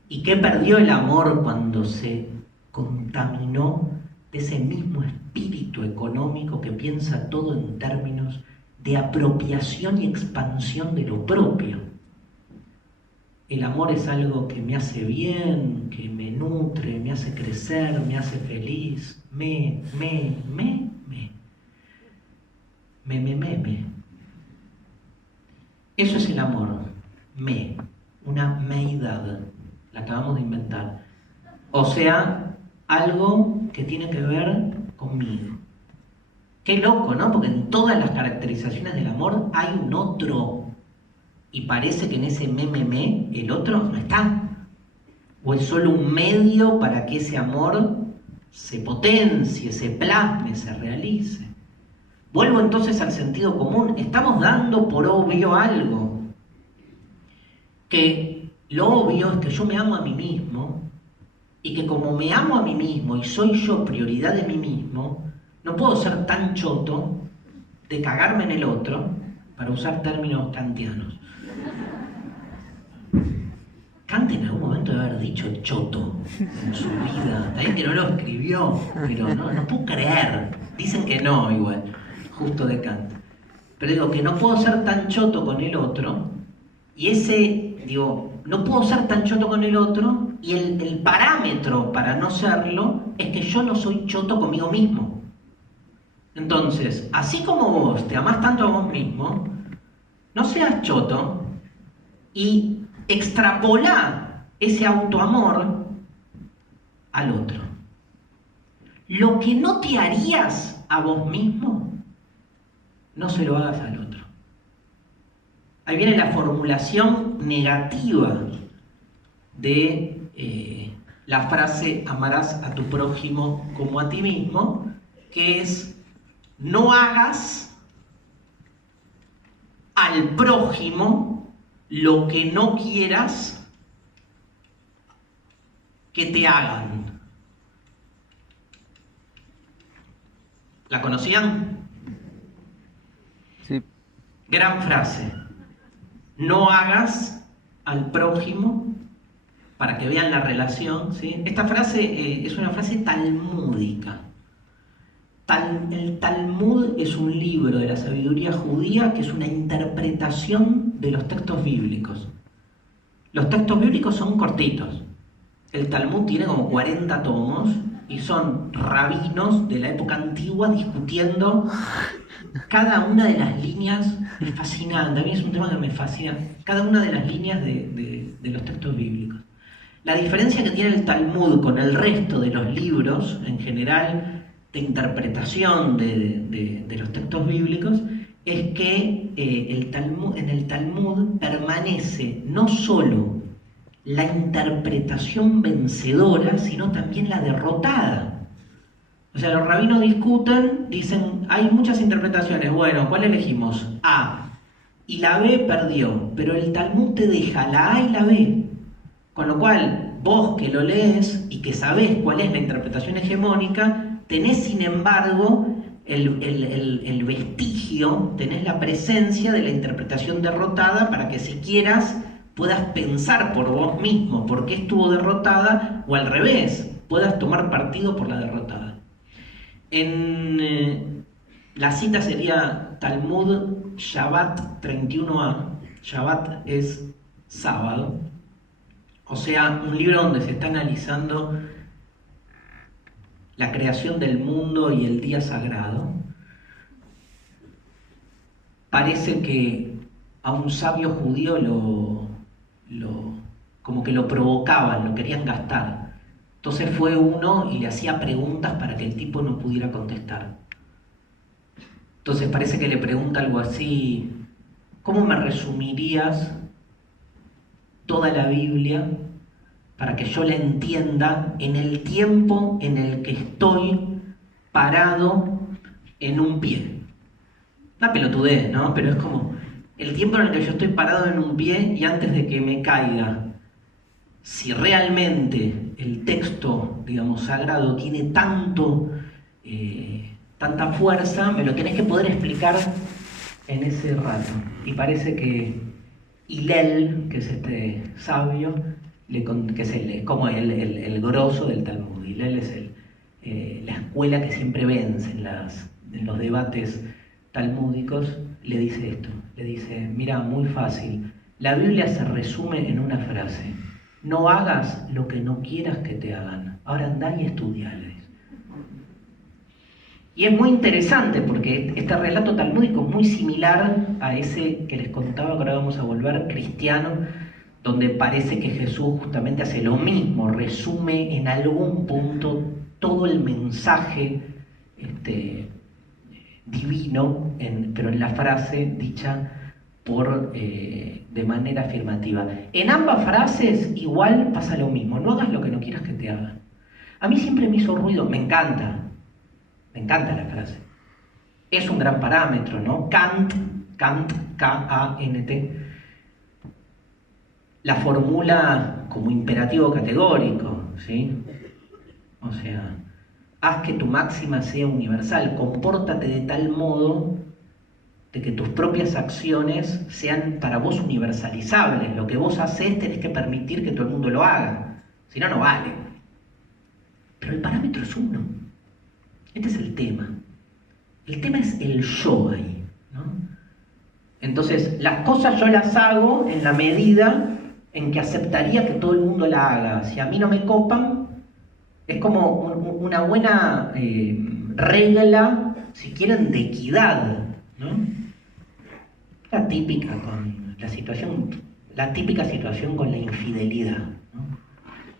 ¿Y qué perdió el amor cuando se contaminó de ese mismo espíritu económico que piensa todo en términos de apropiación y expansión de lo propio? El amor es algo que me hace bien, que me nutre, me hace crecer, me hace feliz. Me. Eso es el amor. Una meidad. La acabamos de inventar. O sea, algo que tiene que ver conmigo. Qué loco, ¿no? Porque en todas las caracterizaciones del amor hay un otro. Y parece que en ese el otro no está. O es solo un medio para que ese amor se potencie, se plasme, se realice. Vuelvo entonces al sentido común. Estamos dando por obvio algo. Que lo obvio es que yo me amo a mí mismo y que como me amo a mí mismo y soy yo prioridad de mí mismo, no puedo ser tan choto de cagarme en el otro, para usar términos kantianos. Kant en algún momento debe haber dicho choto en su vida. También que no lo escribió, pero no puedo creer. Dicen que no igual, justo de Kant. Pero digo que no puedo ser tan choto con el otro, y no puedo ser tan choto con el otro, y el parámetro para no serlo es que yo no soy choto conmigo mismo. Entonces, así como vos te amás tanto a vos mismo, no seas choto y extrapolá ese autoamor al otro. Lo que no te harías a vos mismo, no se lo hagas al otro. Ahí viene la formulación negativa de la frase amarás a tu prójimo como a ti mismo, que es no hagas al prójimo lo que no quieras que te hagan. ¿La conocían? Sí. Gran frase. No hagas al prójimo, para que vean la relación, ¿sí? Esta frase es una frase talmúdica. El Talmud es un libro de la sabiduría judía que es una interpretación de los textos bíblicos. Los textos bíblicos son cortitos. El Talmud tiene como 40 tomos y son rabinos de la época antigua discutiendo cada una de las líneas. Es fascinante, a mí es un tema que me fascina. Cada una de las líneas de los textos bíblicos. La diferencia que tiene el Talmud con el resto de los libros, en general, de interpretación de los textos bíblicos, es que en el Talmud permanece no solo la interpretación vencedora, sino también la derrotada. O sea, los rabinos discuten, dicen, hay muchas interpretaciones, bueno, ¿cuál elegimos? A. Y la B perdió, pero el Talmud te deja la A y la B. Con lo cual, vos que lo lees y que sabés cuál es la interpretación hegemónica, tenés sin embargo el vestigio, tenés la presencia de la interpretación derrotada para que si quieras puedas pensar por vos mismo por qué estuvo derrotada, o al revés, puedas tomar partido por la derrotada. La cita sería Talmud Shabbat 31a. Shabbat es sábado. O sea, un libro donde se está analizando la creación del mundo y el día sagrado. Parece que a un sabio judío como que lo provocaban, lo querían gastar. Entonces fue uno y le hacía preguntas para que el tipo no pudiera contestar. Entonces parece que le pregunta algo así: ¿cómo me resumirías toda la Biblia para que yo la entienda en el tiempo en el que estoy parado en un pie? Una pelotudez, ¿no? Pero es como el tiempo en el que yo estoy parado en un pie y antes de que me caiga. Si realmente el texto, digamos, sagrado tiene tanta fuerza, me lo tenés que poder explicar en ese rato. Y parece que Hillel, que es este sabio, que es como el grosso del Talmud. Hillel es la escuela que siempre vence en los debates talmúdicos. Le dice esto, le dice: mira, muy fácil, la Biblia se resume en una frase: no hagas lo que no quieras que te hagan. Ahora andá y estudiales. Y es muy interesante porque este relato talmúdico es muy similar a ese que les contaba, que ahora vamos a volver, cristiano, donde parece que Jesús justamente hace lo mismo, resume en algún punto todo el mensaje divino, pero en la frase dicha de manera afirmativa. En ambas frases igual pasa lo mismo: no hagas lo que no quieras que te hagan. A mí siempre me hizo ruido, me encanta la frase. Es un gran parámetro, ¿no? Kant, K-A-N-T, la formula como imperativo categórico, ¿sí? O sea, haz que tu máxima sea universal, compórtate de tal modo de que tus propias acciones sean para vos universalizables. Lo que vos hacés tenés que permitir que todo el mundo lo haga, si no, no vale. Pero el parámetro es uno. Este es el tema. El tema es el yo ahí, ¿no? Entonces, las cosas yo las hago en la medida en que aceptaría que todo el mundo la haga. Si a mí no me copan, es como una buena regla, si quieren, de equidad, ¿no? La típica situación con la infidelidad, ¿no?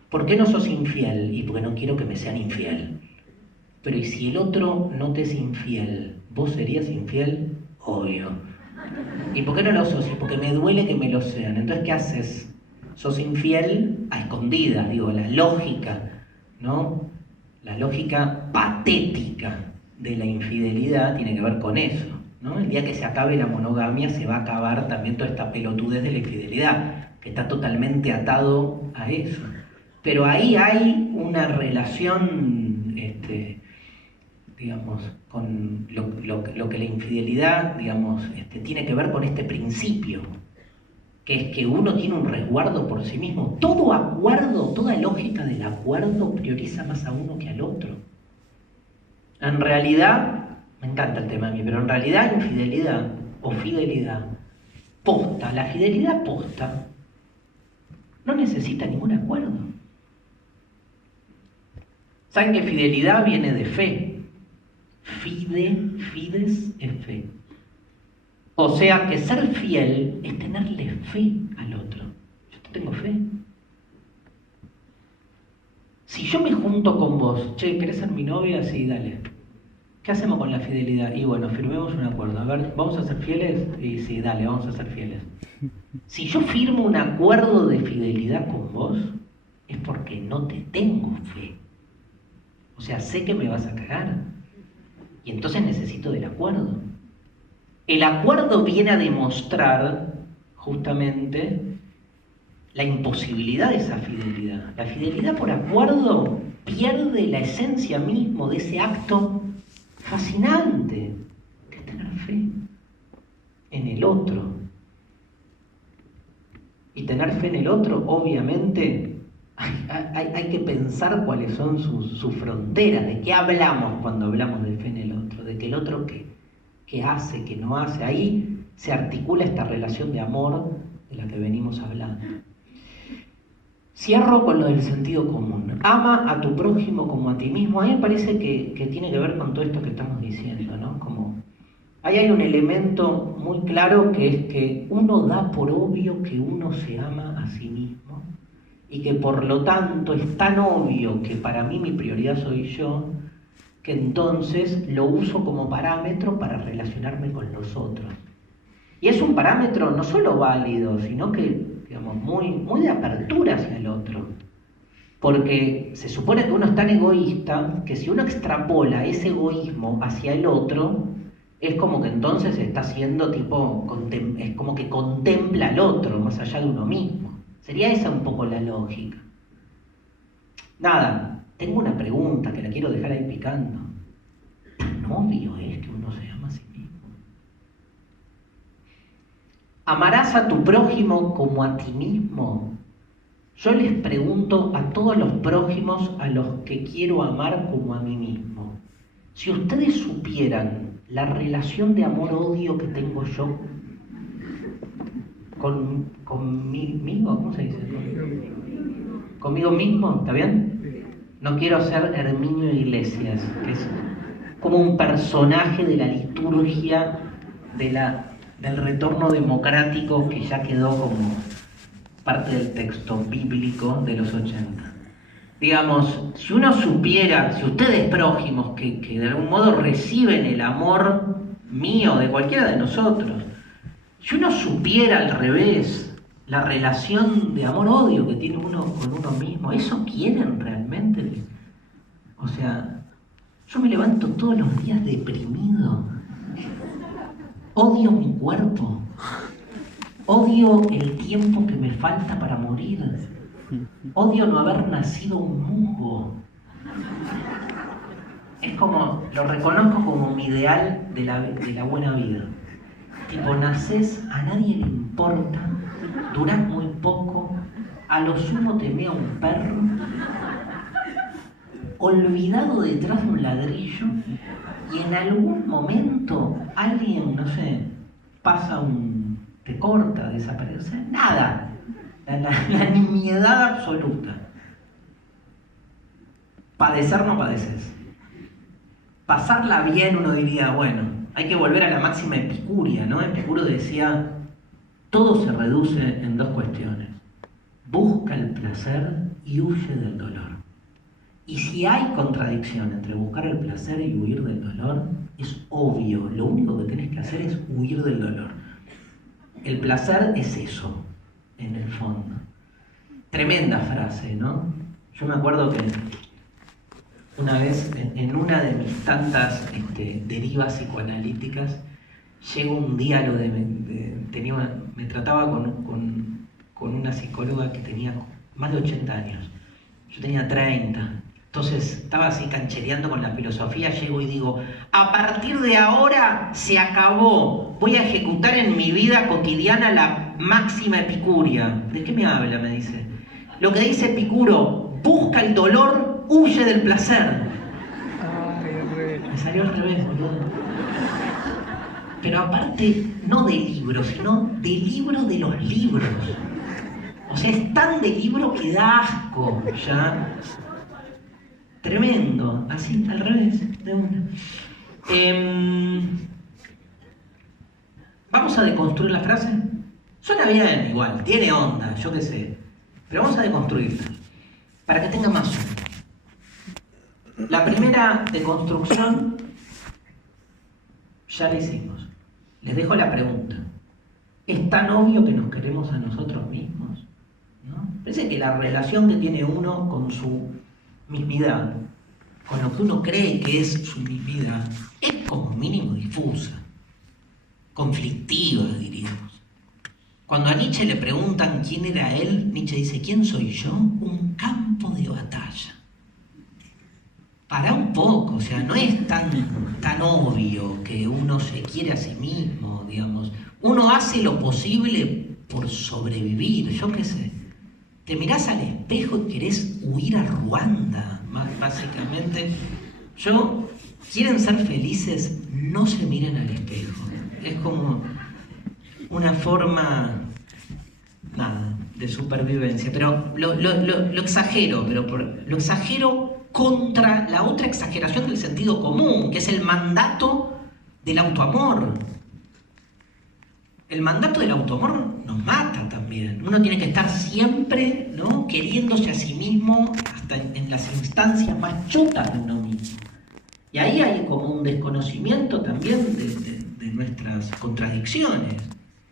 ¿Por qué no sos infiel? Y porque no quiero que me sean infiel. Pero ¿y si el otro no te es infiel? ¿Vos serías infiel? Obvio. ¿Y por qué no lo sos? Y porque me duele que me lo sean. Entonces, ¿qué haces? Sos infiel a escondidas, digo, la lógica, ¿no? La lógica patética de la infidelidad tiene que ver con eso, ¿no? El día que se acabe la monogamia se va a acabar también toda esta pelotudez de la infidelidad, que está totalmente atado a eso. Pero ahí hay una relación, digamos, con lo que la infidelidad, digamos, tiene que ver con este principio, que es que uno tiene un resguardo por sí mismo. Todo acuerdo, toda lógica del acuerdo prioriza más a uno que al otro. En realidad, me encanta el tema de mí, pero en realidad infidelidad o fidelidad posta, la fidelidad posta, no necesita ningún acuerdo. ¿Saben que fidelidad viene de fe? Fides es fe. O sea que ser fiel es tenerle fe al otro. Yo te tengo fe. Si yo me junto con vos, che, ¿querés ser mi novia? Sí, dale. ¿Qué hacemos con la fidelidad? Y bueno, firmemos un acuerdo. A ver, ¿vamos a ser fieles? Y sí, dale, vamos a ser fieles. Si yo firmo un acuerdo de fidelidad con vos, es porque no te tengo fe. O sea, sé que me vas a cagar. Y entonces necesito del acuerdo. El acuerdo viene a demostrar justamente la imposibilidad de esa fidelidad. La fidelidad por acuerdo pierde la esencia mismo de ese acto fascinante, que es tener fe en el otro. Y tener fe en el otro, obviamente, hay que pensar cuáles son sus fronteras, de qué hablamos cuando hablamos de fe en el otro, de que el otro qué hace, qué no hace. Ahí se articula esta relación de amor de la que venimos hablando. Cierro con lo del sentido común. Ama a tu prójimo como a ti mismo. A mí me parece que tiene que ver con todo esto que estamos diciendo, ¿no? Como ahí hay un elemento muy claro que es que uno da por obvio que uno se ama a sí mismo y que por lo tanto es tan obvio que para mí mi prioridad soy yo, que entonces lo uso como parámetro para relacionarme con los otros. Y es un parámetro no solo válido, sino que, digamos, muy de apertura hacia el otro. Porque se supone que uno es tan egoísta que si uno extrapola ese egoísmo hacia el otro, es como que entonces está haciendo es como que contempla al otro más allá de uno mismo. Sería esa un poco la lógica. Nada, tengo una pregunta que la quiero dejar ahí picando. ¿Tan obvio es que uno se ama a sí mismo? ¿Amarás a tu prójimo como a ti mismo? Yo les pregunto a todos los prójimos a los que quiero amar como a mí mismo. Si ustedes supieran la relación de amor-odio que tengo yo conmigo, ¿cómo se dice? ¿Conmigo mismo? ¿Está bien? No quiero ser Herminio Iglesias, que es como un personaje de la liturgia del retorno democrático que ya quedó como parte del texto bíblico de los 80. Digamos, si uno supiera, si ustedes prójimos que de algún modo reciben el amor mío, de cualquiera de nosotros, si uno supiera al revés la relación de amor-odio que tiene uno con uno mismo, ¿eso quieren realmente? O sea, yo me levanto todos los días deprimido. Odio mi cuerpo. Odio el tiempo que me falta para morir. Odio no haber nacido un musgo. Es como, lo reconozco como mi ideal de la buena vida. Tipo, nacés, a nadie le importa, durás muy poco, a lo sumo te mea un perro, olvidado detrás de un ladrillo, y en algún momento alguien, no sé, te corta, desaparece, nada. La nimiedad absoluta. Padecer no padeces. Pasarla bien, uno diría, bueno, hay que volver a la máxima epicuria, ¿no? Epicuro decía, todo se reduce en dos cuestiones. Busca el placer y huye del dolor. Y si hay contradicción entre buscar el placer y huir del dolor, es obvio, lo único que tenés que hacer es huir del dolor. El placer es eso, en el fondo. Tremenda frase, ¿no? Yo me acuerdo que una vez, en una de mis tantas derivas psicoanalíticas, Llego un día a lo me trataba con una psicóloga que tenía más de 80 años. Yo tenía 30. Entonces estaba así canchereando con la filosofía. Llego y digo, a partir de ahora se acabó. Voy a ejecutar en mi vida cotidiana la máxima epicuria. ¿De qué me habla? Me dice. Lo que dice Epicuro, busca el dolor, huye del placer. Me salió al revés, boludo. Pero aparte, no de libro, sino de libro de los libros. O sea, es tan de libro que da asco, ¿ya? Tremendo, así, al revés, de una. ¿Vamos a deconstruir la frase? Suena bien, igual, tiene onda, yo qué sé. Pero vamos a deconstruirla, para que tenga más onda. La primera deconstrucción ya la hicimos. Les dejo la pregunta. ¿Es tan obvio que nos queremos a nosotros mismos? ¿No? Parece que la relación que tiene uno con su mismidad, con lo que uno cree que es su mismidad, es como mínimo difusa, conflictiva, diríamos. Cuando a Nietzsche le preguntan quién era él, Nietzsche dice, ¿quién soy yo? Un campo de batalla. Pará un poco, o sea, no es tan obvio que uno se quiere a sí mismo, digamos. Uno hace lo posible por sobrevivir, yo qué sé. Te mirás al espejo y querés huir a Ruanda, básicamente. ¿Quieren ser felices? No se miren al espejo. Es como una forma, nada, de supervivencia. Pero lo exagero, lo exagero contra la otra exageración del sentido común, que es el mandato del autoamor. El mandato del autoamor nos mata también. Uno tiene que estar siempre, ¿no?, queriéndose a sí mismo hasta en las instancias más chotas de uno mismo. Y ahí hay como un desconocimiento también de nuestras contradicciones,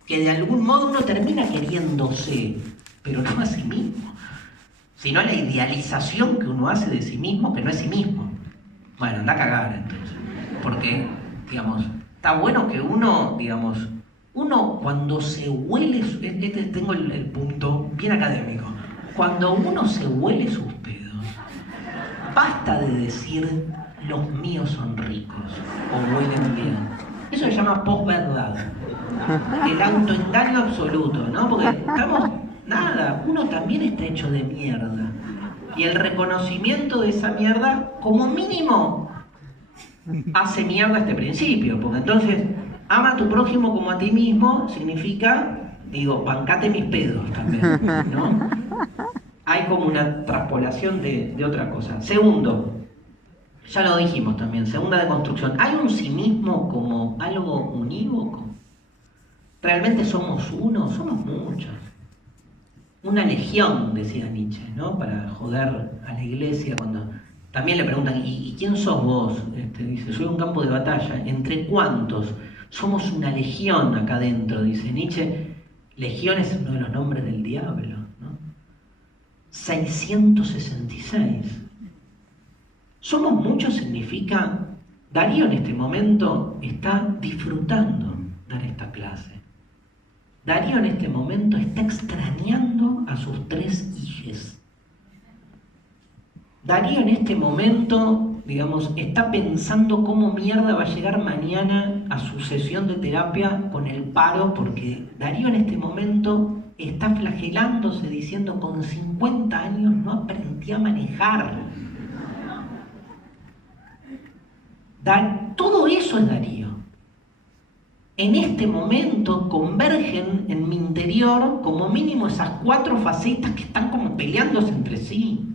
que de algún modo uno termina queriéndose, pero no a sí mismo, sino la idealización que uno hace de sí mismo, que no es sí mismo. Bueno, anda a cagar entonces. Porque, digamos, está bueno que uno, digamos, uno cuando se huele, tengo el punto bien académico, cuando uno se huele sus pedos, basta de decir los míos son ricos o huelen bien. Eso se llama posverdad, el autoengaño absoluto, ¿no? Porque estamos, nada, uno también está hecho de mierda. Y el reconocimiento de esa mierda, como mínimo, hace mierda este principio, porque entonces ama a tu prójimo como a ti mismo significa, digo, bancate mis pedos también, ¿no? Hay como una traspolación de otra cosa. Segundo, ya lo dijimos también, segunda deconstrucción, ¿hay un sí mismo como algo unívoco? ¿Realmente somos uno? Somos muchos. Una legión, decía Nietzsche, ¿no? Para joder a la iglesia cuando... También le preguntan, ¿y quién sos vos? Dice, soy un campo de batalla. ¿Entre cuántos? Somos una legión acá adentro, dice Nietzsche. Legión es uno de los nombres del diablo, ¿no? 666. Somos muchos significa... Darío en este momento está disfrutando dar esta clase. Darío en este momento está extrañando a sus 3 hijes. Darío en este momento, digamos, está pensando cómo mierda va a llegar mañana a su sesión de terapia con el paro, porque Darío en este momento está flagelándose diciendo, con 50 años no aprendí a manejar. Todo eso es Darío. En este momento convergen en mi interior como mínimo esas 4 facetas que están como peleándose entre sí.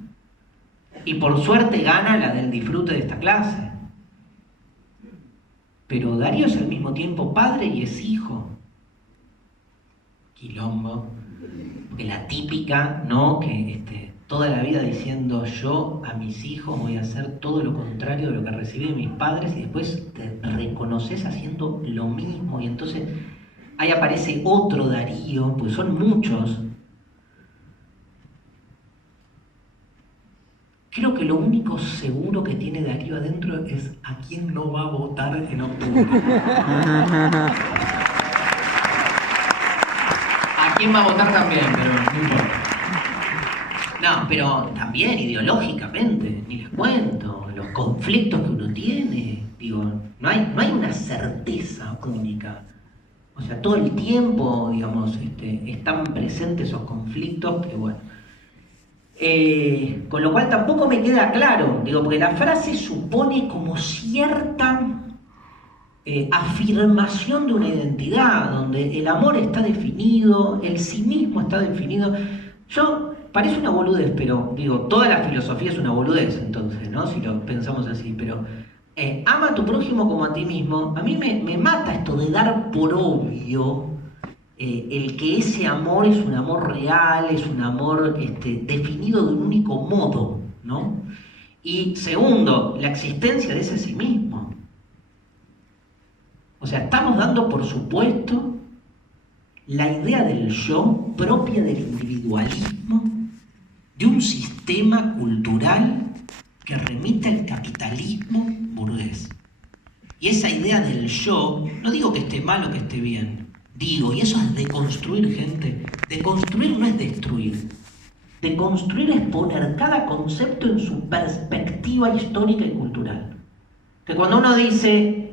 Y por suerte gana la del disfrute de esta clase. Pero Darío es al mismo tiempo padre y es hijo. Quilombo. Porque la típica, ¿no? Que toda la vida diciendo yo a mis hijos voy a hacer todo lo contrario de lo que recibí de mis padres, y después te reconoces haciendo lo mismo, y entonces ahí aparece otro Darío, pues son muchos. Creo que lo único seguro que tiene de arriba adentro es a quién no va a votar en octubre. A quién va a votar también, pero no importa. No, pero también ideológicamente, ni les cuento, los conflictos que uno tiene, digo, no hay una certeza única. O sea, todo el tiempo, digamos, están presentes esos conflictos que, bueno. Con lo cual tampoco me queda claro, digo, porque la frase supone como cierta afirmación de una identidad, donde el amor está definido, el sí mismo está definido. Parece una boludez, pero digo, toda la filosofía es una boludez, entonces, ¿no? Si lo pensamos así, pero ama a tu prójimo como a ti mismo. A mí me mata esto de dar por obvio el que ese amor es un amor real, es un amor definido de un único modo, ¿no? Y segundo, la existencia de ese sí mismo. O sea, estamos dando por supuesto la idea del yo propia del individualismo, de un sistema cultural que remite al capitalismo burgués. Y esa idea del yo, no digo que esté mal o que esté bien, digo, y eso es deconstruir, gente. Deconstruir no es destruir. Deconstruir es poner cada concepto en su perspectiva histórica y cultural. Que cuando uno dice,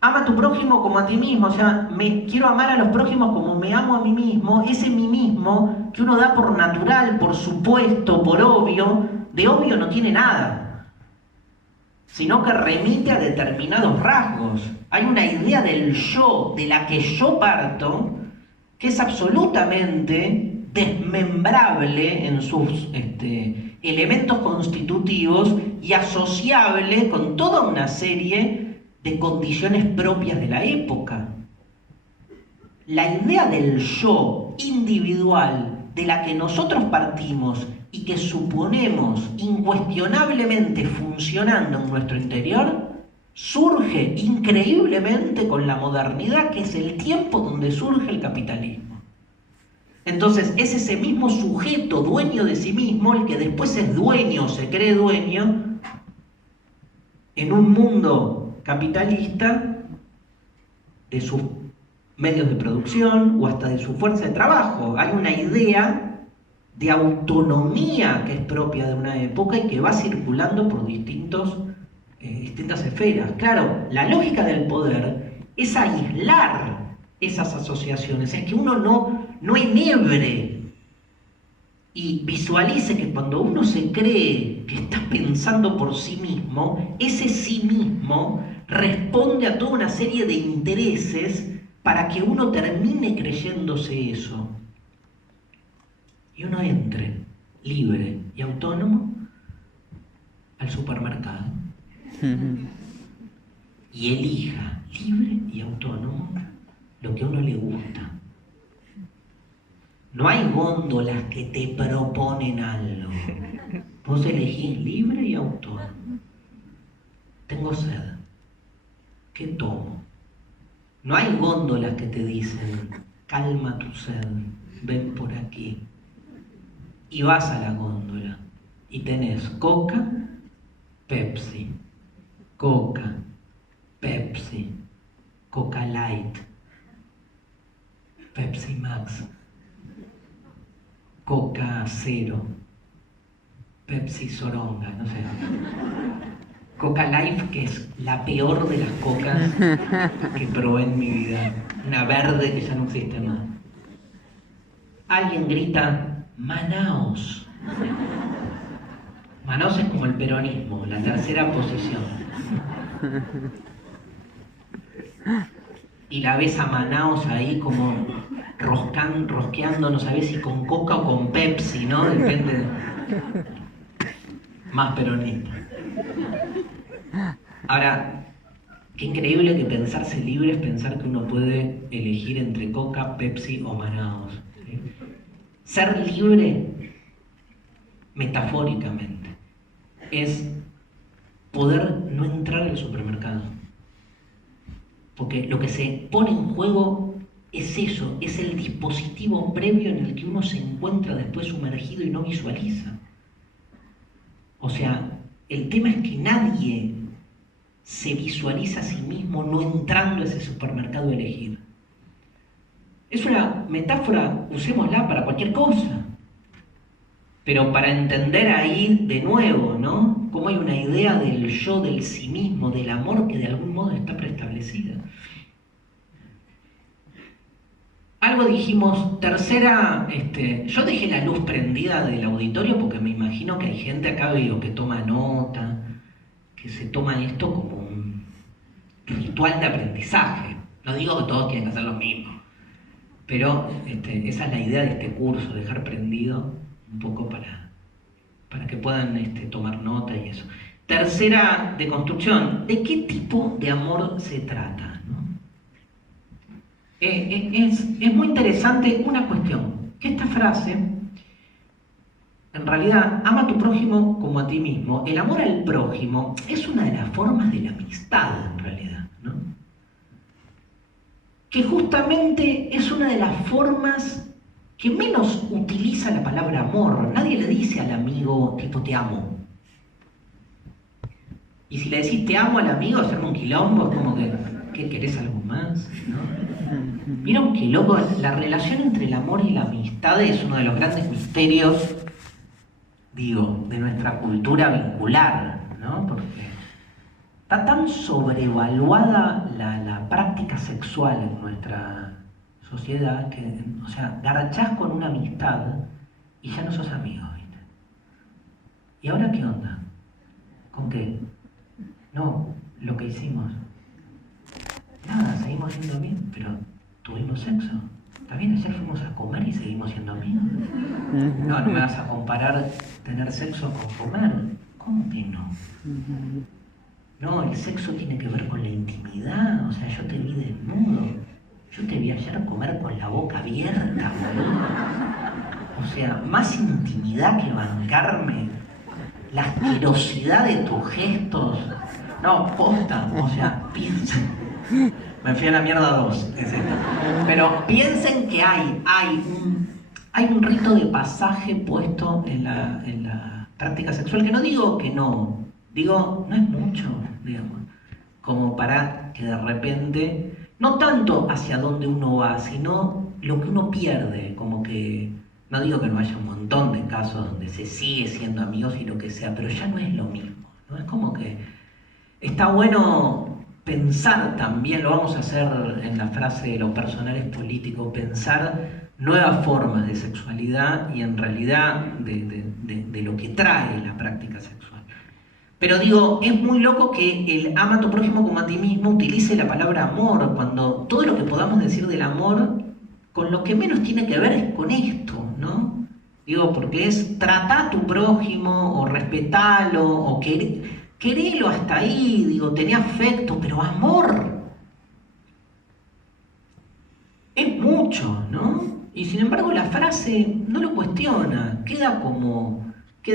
ama a tu prójimo como a ti mismo, o sea, quiero amar a los prójimos como me amo a mí mismo, ese mí mismo que uno da por natural, por supuesto, por obvio, de obvio no tiene nada, sino que remite a determinados rasgos. Hay una idea del yo, de la que yo parto, que es absolutamente desmembrable en sus elementos constitutivos y asociable con toda una serie de condiciones propias de la época. La idea del yo individual de la que nosotros partimos y que suponemos incuestionablemente funcionando en nuestro interior, surge increíblemente con la modernidad, que es el tiempo donde surge el capitalismo. Entonces es ese mismo sujeto dueño de sí mismo el que después es dueño, se cree dueño, en un mundo capitalista, de sus medios de producción o hasta de su fuerza de trabajo. Hay una idea de autonomía que es propia de una época y que va circulando por distintas esferas. Claro, la lógica del poder es aislar esas asociaciones, es que uno no enhebre y visualice que cuando uno se cree que está pensando por sí mismo, ese sí mismo responde a toda una serie de intereses para que uno termine creyéndose eso. Y uno entre libre y autónomo al supermercado y elija libre y autónomo lo que a uno le gusta. No hay góndolas que te proponen algo. Vos elegís libre y autónomo. Tengo sed. ¿Qué tomo? No hay góndolas que te dicen, calma tu sed, ven por aquí. Y vas a la góndola y tenés Coca, Pepsi, Coca, Pepsi, Coca Light, Pepsi Max, Coca Cero, Pepsi Soronga, no sé. Coca Life, que es la peor de las cocas que probé en mi vida. Una verde que ya no existe más. Alguien grita, Manaos. Manaos es como el peronismo, la tercera posición. Y la ves a Manaos ahí como rosqueando, no sabés si con Coca o con Pepsi, ¿no? Depende. Más peronista. Ahora, qué increíble que pensarse libre es pensar que uno puede elegir entre Coca, Pepsi o Manaos. ¿Sí? Ser libre, metafóricamente, es poder no entrar al supermercado. Porque lo que se pone en juego es eso, es el dispositivo previo en el que uno se encuentra después sumergido y no visualiza. O sea, el tema es que nadie se visualiza a sí mismo no entrando a ese supermercado a elegir. Es una metáfora, usémosla para cualquier cosa. Pero para entender ahí de nuevo, ¿no? Cómo hay una idea del yo, del sí mismo, del amor que de algún modo está preestablecida. Algo dijimos, tercera, yo dejé la luz prendida del auditorio porque me imagino que hay gente acá, digo, que toma nota, que se toma esto como un ritual de aprendizaje. No digo que todos tienen que hacer lo mismo, pero esa es la idea de este curso, dejar prendido un poco para que puedan tomar nota y eso. Tercera deconstrucción, ¿de qué tipo de amor se trata? ¿No? Es muy interesante una cuestión, que esta frase, en realidad, ama a tu prójimo como a ti mismo. El amor al prójimo es una de las formas de la amistad, en realidad, ¿no? Que justamente es una de las formas que menos utiliza la palabra amor. Nadie le dice al amigo, tipo, te amo. Y si le decís te amo al amigo, hacerme un quilombo, es como que, ¿qué querés algo más? ¿No? Vieron que loco, la relación entre el amor y la amistad es uno de los grandes misterios, digo, de nuestra cultura vincular, ¿no? Porque está tan sobrevaluada la práctica sexual en nuestra sociedad que, o sea, garchás con una amistad y ya no sos amigo, ¿viste? ¿Y ahora qué onda? ¿Con qué? No, lo que hicimos. Nada, seguimos siendo amigos, pero tuvimos sexo. Está bien, ayer fuimos a comer y seguimos siendo amigos. No, no me vas a comparar tener sexo con comer. ¿Cómo que no? No, el sexo tiene que ver con la intimidad. O sea, yo te vi desnudo. Yo te vi ayer comer con la boca abierta, boludo. O sea, más intimidad que bancarme la asquerosidad de tus gestos. No, posta, o sea, piensen. Me fui a la mierda 2, es esto. Pero piensen que hay un rito de pasaje puesto en la práctica sexual, que no digo que no, digo, no es mucho, digamos, como para que de repente, no tanto hacia dónde uno va, sino lo que uno pierde, como que, no digo que no haya un montón de casos donde se sigue siendo amigos y lo que sea, pero ya no es lo mismo, ¿no? Es como que está bueno pensar también, lo vamos a hacer en la frase de lo personal es político, pensar nuevas formas de sexualidad y en realidad de lo que trae la práctica sexual. Pero digo, es muy loco que el ama a tu prójimo como a ti mismo utilice la palabra amor, cuando todo lo que podamos decir del amor, con lo que menos tiene que ver es con esto, ¿no? Digo, porque es tratar a tu prójimo, o respetalo, o querelo hasta ahí, digo, tenía afecto, pero amor es mucho, ¿no? Y sin embargo la frase no lo cuestiona, queda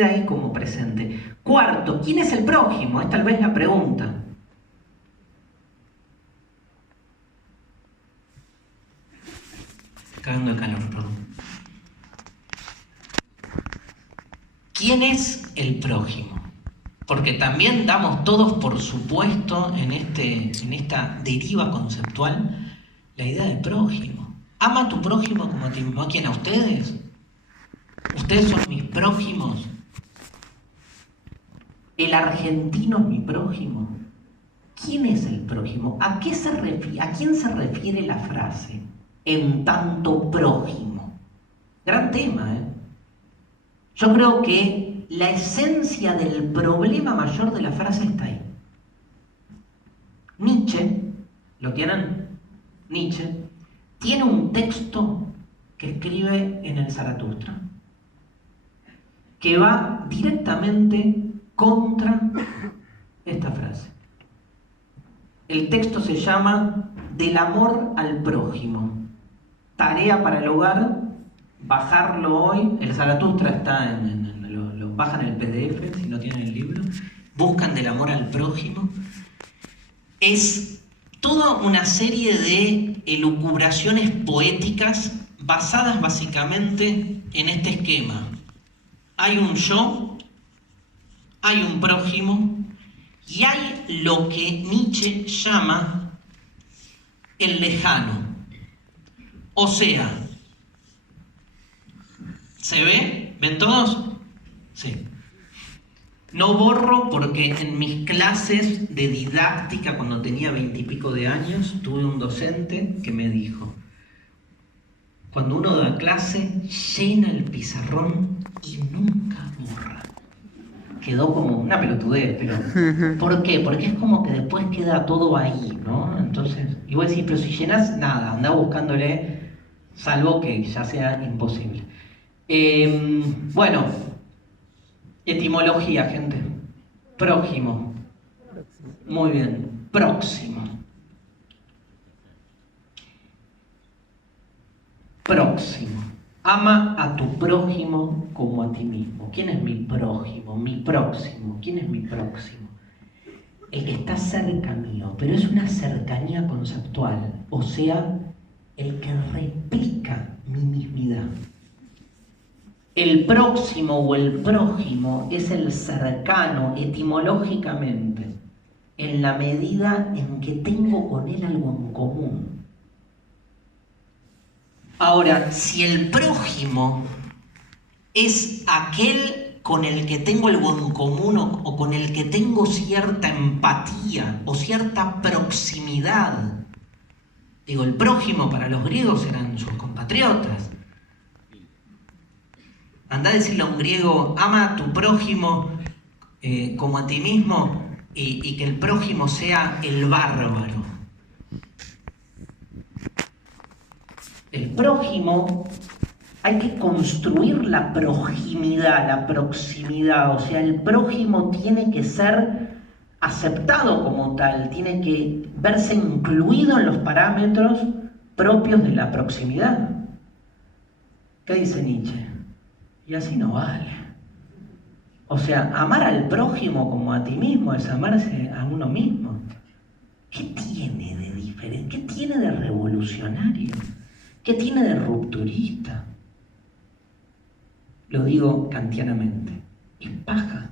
ahí como presente. Cuarto, ¿quién es el prójimo? Es tal vez la pregunta. Cagando de calor, perdón. ¿Quién es el prójimo? Porque también damos todos por supuesto en esta deriva conceptual la idea del prójimo. Ama a tu prójimo como a ti mismo. ¿A quién? ¿A ustedes? ¿Ustedes son mis prójimos? ¿El argentino es mi prójimo? ¿Quién es el prójimo? ¿A quién se refiere la frase en tanto prójimo? Gran tema, ¿eh? Yo creo que la esencia del problema mayor de la frase está ahí. Nietzsche, ¿lo tienen? Nietzsche tiene un texto que escribe en el Zaratustra que va directamente contra esta frase. El texto se llama Del amor al prójimo. Tarea para el hogar, bajarlo hoy. El Zaratustra está lo bajan el PDF si no tienen el libro. Buscan Del amor al prójimo. Es toda una serie de elucubraciones poéticas basadas básicamente en este esquema. Hay un yo, hay un prójimo y hay lo que Nietzsche llama el lejano. O sea, ¿se ve? ¿Ven todos? Sí. No borro porque en mis clases de didáctica, cuando tenía 20 y pico de años, tuve un docente que me dijo: cuando uno da clase, llena el pizarrón y nunca borra. Quedó como una pelotudez, pero ¿por qué? Porque es como que después queda todo ahí, ¿no? Entonces, y vos decís, pero si llenás, nada, andá buscándole, salvo que ya sea imposible. Bueno, etimología, gente. Prójimo. Muy bien. Próximo. Próximo. Ama a tu prójimo como a ti mismo. ¿Quién es mi prójimo? Mi próximo. ¿Quién es mi próximo? El que está cerca mío, pero es una cercanía conceptual, o sea, el que replica mi mismidad. El próximo o el prójimo es el cercano etimológicamente, en la medida en que tengo con él algo en común. Ahora, si el prójimo es aquel con el que tengo algo en común o con el que tengo cierta empatía o cierta proximidad, digo, el prójimo para los griegos eran sus compatriotas. Andá a decirle a un griego: ama a tu prójimo como a ti mismo, y que el prójimo sea el bárbaro. El prójimo, hay que construir la proximidad, la proximidad. O sea, el prójimo tiene que ser aceptado como tal, tiene que verse incluido en los parámetros propios de la proximidad. ¿Qué dice Nietzsche? Y así no vale. O sea, amar al prójimo como a ti mismo es amarse a uno mismo. ¿Qué tiene de diferente? ¿Qué tiene de revolucionario? ¿Qué tiene de rupturista? Lo digo kantianamente. Es paja.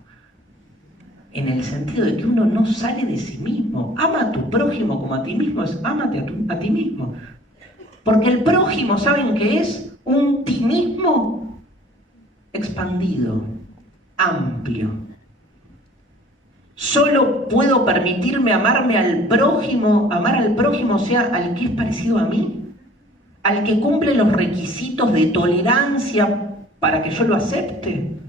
En el sentido de que uno no sale de sí mismo. Ama a tu prójimo como a ti mismo, es ámate a ti mismo. Porque el prójimo, ¿saben qué es? Un ti mismo expandido, amplio. Solo puedo permitirme amarme al prójimo, amar al prójimo, o sea, al que es parecido a mí, al que cumple los requisitos de tolerancia para que yo lo acepte.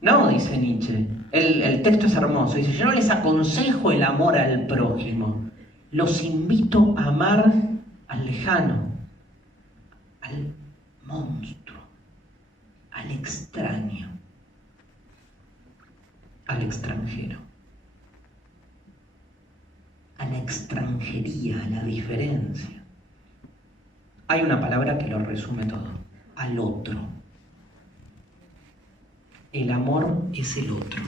No, dice Nietzsche. El texto es hermoso. Dice: yo no les aconsejo el amor al prójimo, los invito a amar al lejano, al monstruo, al extraño, al extranjero, a la extranjería, a la diferencia. Hay una palabra que lo resume todo: al otro. El amor es el otro.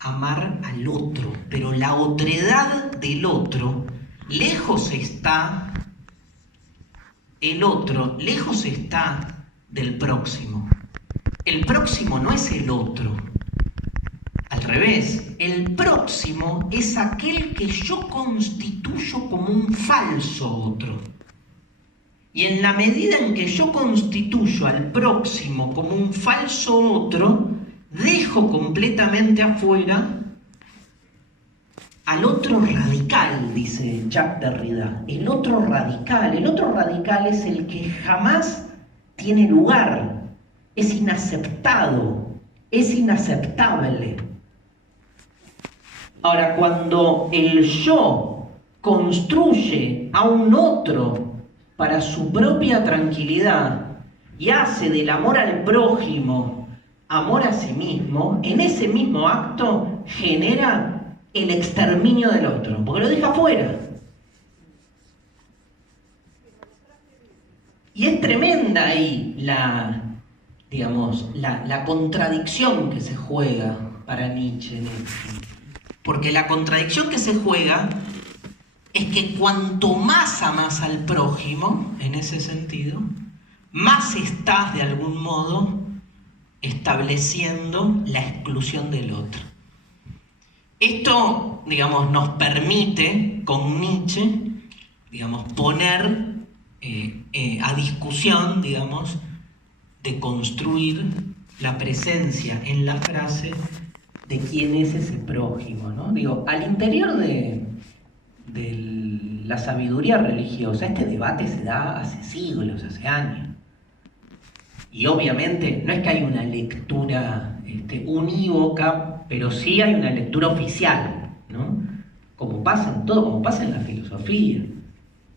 Amar al otro, pero la otredad del otro, lejos está el otro, lejos está del próximo. El próximo no es el otro. Al revés, el próximo es aquel que yo constituyo como un falso otro. Y en la medida en que yo constituyo al próximo como un falso otro, dejo completamente afuera al otro radical, dice Jacques Derrida. El otro radical es el que jamás tiene lugar, es inaceptado, es inaceptable. Ahora, cuando el yo construye a un otro para su propia tranquilidad y hace del amor al prójimo amor a sí mismo, en ese mismo acto genera el exterminio del otro, porque lo deja fuera. Y es tremenda ahí la contradicción que se juega para Nietzsche. Porque la contradicción que se juega es que cuanto más amas al prójimo, en ese sentido, más estás de algún modo estableciendo la exclusión del otro. Esto, digamos, nos permite con Nietzsche, digamos, poner a discusión, digamos, de construir la presencia en la frase de quién es ese prójimo, ¿no? Digo, al interior de la sabiduría religiosa, este debate se da hace siglos, hace años. Y obviamente no es que hay una lectura unívoca, pero sí hay una lectura oficial, ¿no? Como pasa en todo, como pasa en la filosofía.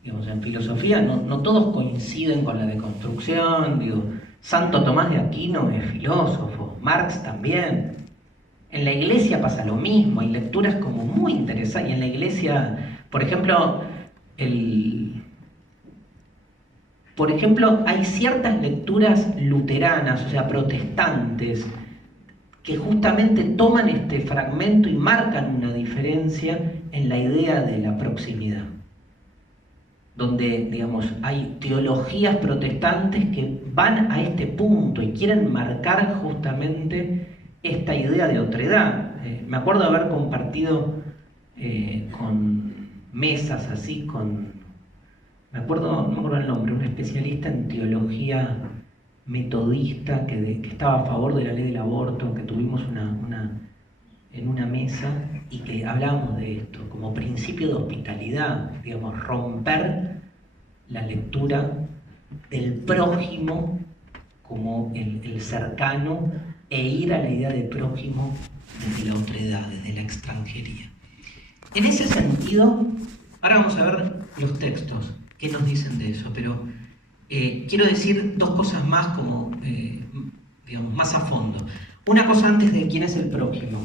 Digamos, en filosofía no todos coinciden con la deconstrucción. Digo, Santo Tomás de Aquino es filósofo, Marx también. En la iglesia pasa lo mismo, hay lecturas como muy interesantes. Y en la iglesia, por ejemplo, hay ciertas lecturas luteranas, o sea, protestantes, que justamente toman este fragmento y marcan una diferencia en la idea de la proximidad. Donde, digamos, hay teologías protestantes que van a este punto y quieren marcar justamente esta idea de otredad. Me acuerdo haber compartido con mesas así, no me acuerdo el nombre, un especialista en teología metodista que estaba a favor de la ley del aborto, que tuvimos en una mesa y que hablábamos de esto como principio de hospitalidad, digamos, romper la lectura del prójimo como el cercano e ir a la idea de prójimo desde la otredad, desde la extranjería. En ese sentido, ahora vamos a ver los textos, qué nos dicen de eso, pero quiero decir dos cosas más como, digamos, más a fondo. Una cosa antes de quién es el prójimo,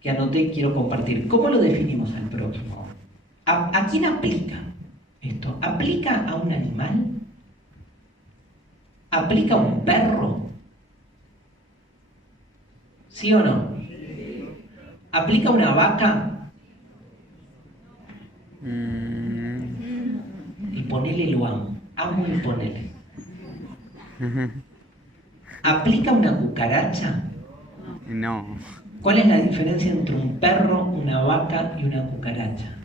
que anoté y quiero compartir. ¿Cómo lo definimos al prójimo? ¿A quién aplica esto? ¿Aplica a un animal? ¿Aplica a un perro? ¿Sí o no? ¿Aplica a una vaca? Y ponele lo amo. Amo y ponele. ¿Aplica a una cucaracha? No. ¿Cuál es la diferencia entre un perro, una vaca y una cucaracha?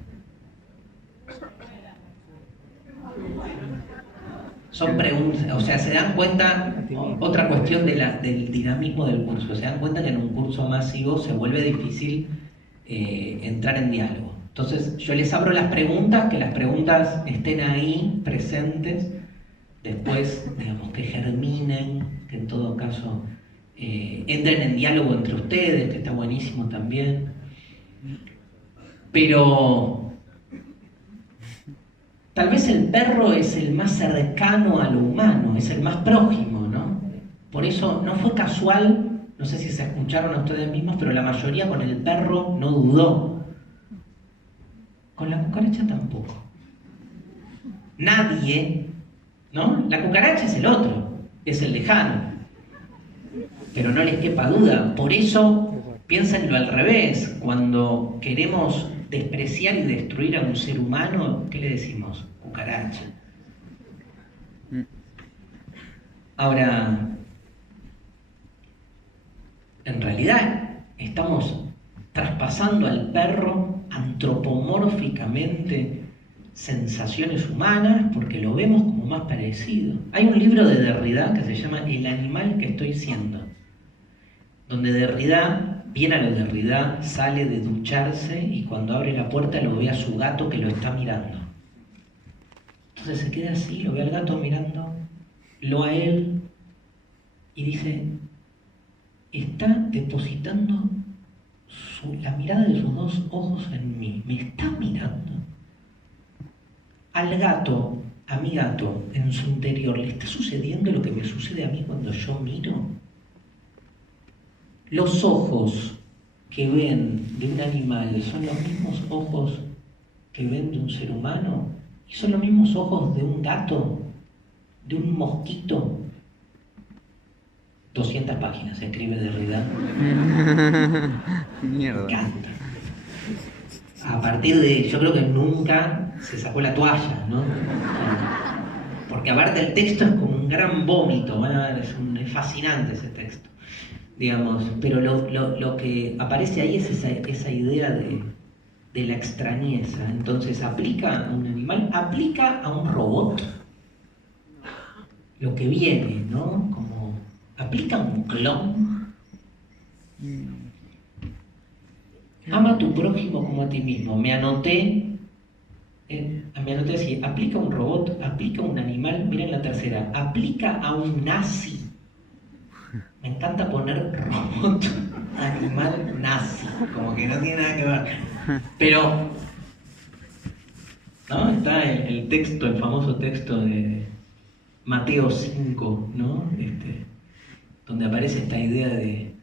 Son preguntas, o sea, se dan cuenta, otra cuestión del dinamismo del curso, se dan cuenta que en un curso masivo se vuelve difícil entrar en diálogo. Entonces yo les abro las preguntas, que las preguntas estén ahí, presentes, después, digamos, que germinen, que en todo caso entren en diálogo entre ustedes, que está buenísimo también. Pero tal vez el perro es el más cercano a lo humano, es el más prójimo, ¿no? Por eso no fue casual, no sé si se escucharon a ustedes mismos, pero la mayoría con el perro no dudó. Con la cucaracha tampoco. Nadie, ¿no? La cucaracha es el otro, es el lejano. Pero no les quepa duda. Por eso, piénsenlo al revés. Cuando queremos despreciar y destruir a un ser humano, ¿qué le decimos? Cucaracha. Ahora, en realidad estamos traspasando al perro antropomórficamente sensaciones humanas porque lo vemos como más parecido. Hay un libro de Derrida que se llama El animal que estoy siendo, donde Derrida, bien a lo Derrida, sale de ducharse y cuando abre la puerta lo ve a su gato que lo está mirando. Entonces se queda así, lo ve al gato mirándolo a él y dice, está depositando la mirada de sus dos ojos en mí, me está mirando. Al gato, a mi gato, en su interior, ¿le está sucediendo lo que me sucede a mí cuando yo miro? Los ojos que ven de un animal son los mismos ojos que ven de un ser humano y son los mismos ojos de un gato, de un mosquito. 200 páginas escribe Derrida. Mierda. Me encanta. A partir de, yo creo que nunca se sacó la toalla, ¿no? porque aparte el texto es como un gran vómito, van a ver, es fascinante ese texto, digamos, pero lo que aparece ahí es esa idea de la extrañeza. Entonces, ¿aplica a un animal? ¿Aplica a un robot? Lo que viene, ¿no? Como, ¿aplica a un clon? Ama a tu prójimo como a ti mismo. Me anoté así, ¿aplica a un robot? ¿Aplica a un animal? Miren la tercera, ¿aplica a un nazi? Me encanta poner robot, animal, nazi, como que no tiene nada que ver. Pero, ¿no? Está el texto, el famoso texto de Mateo 5, ¿no? Donde aparece esta idea de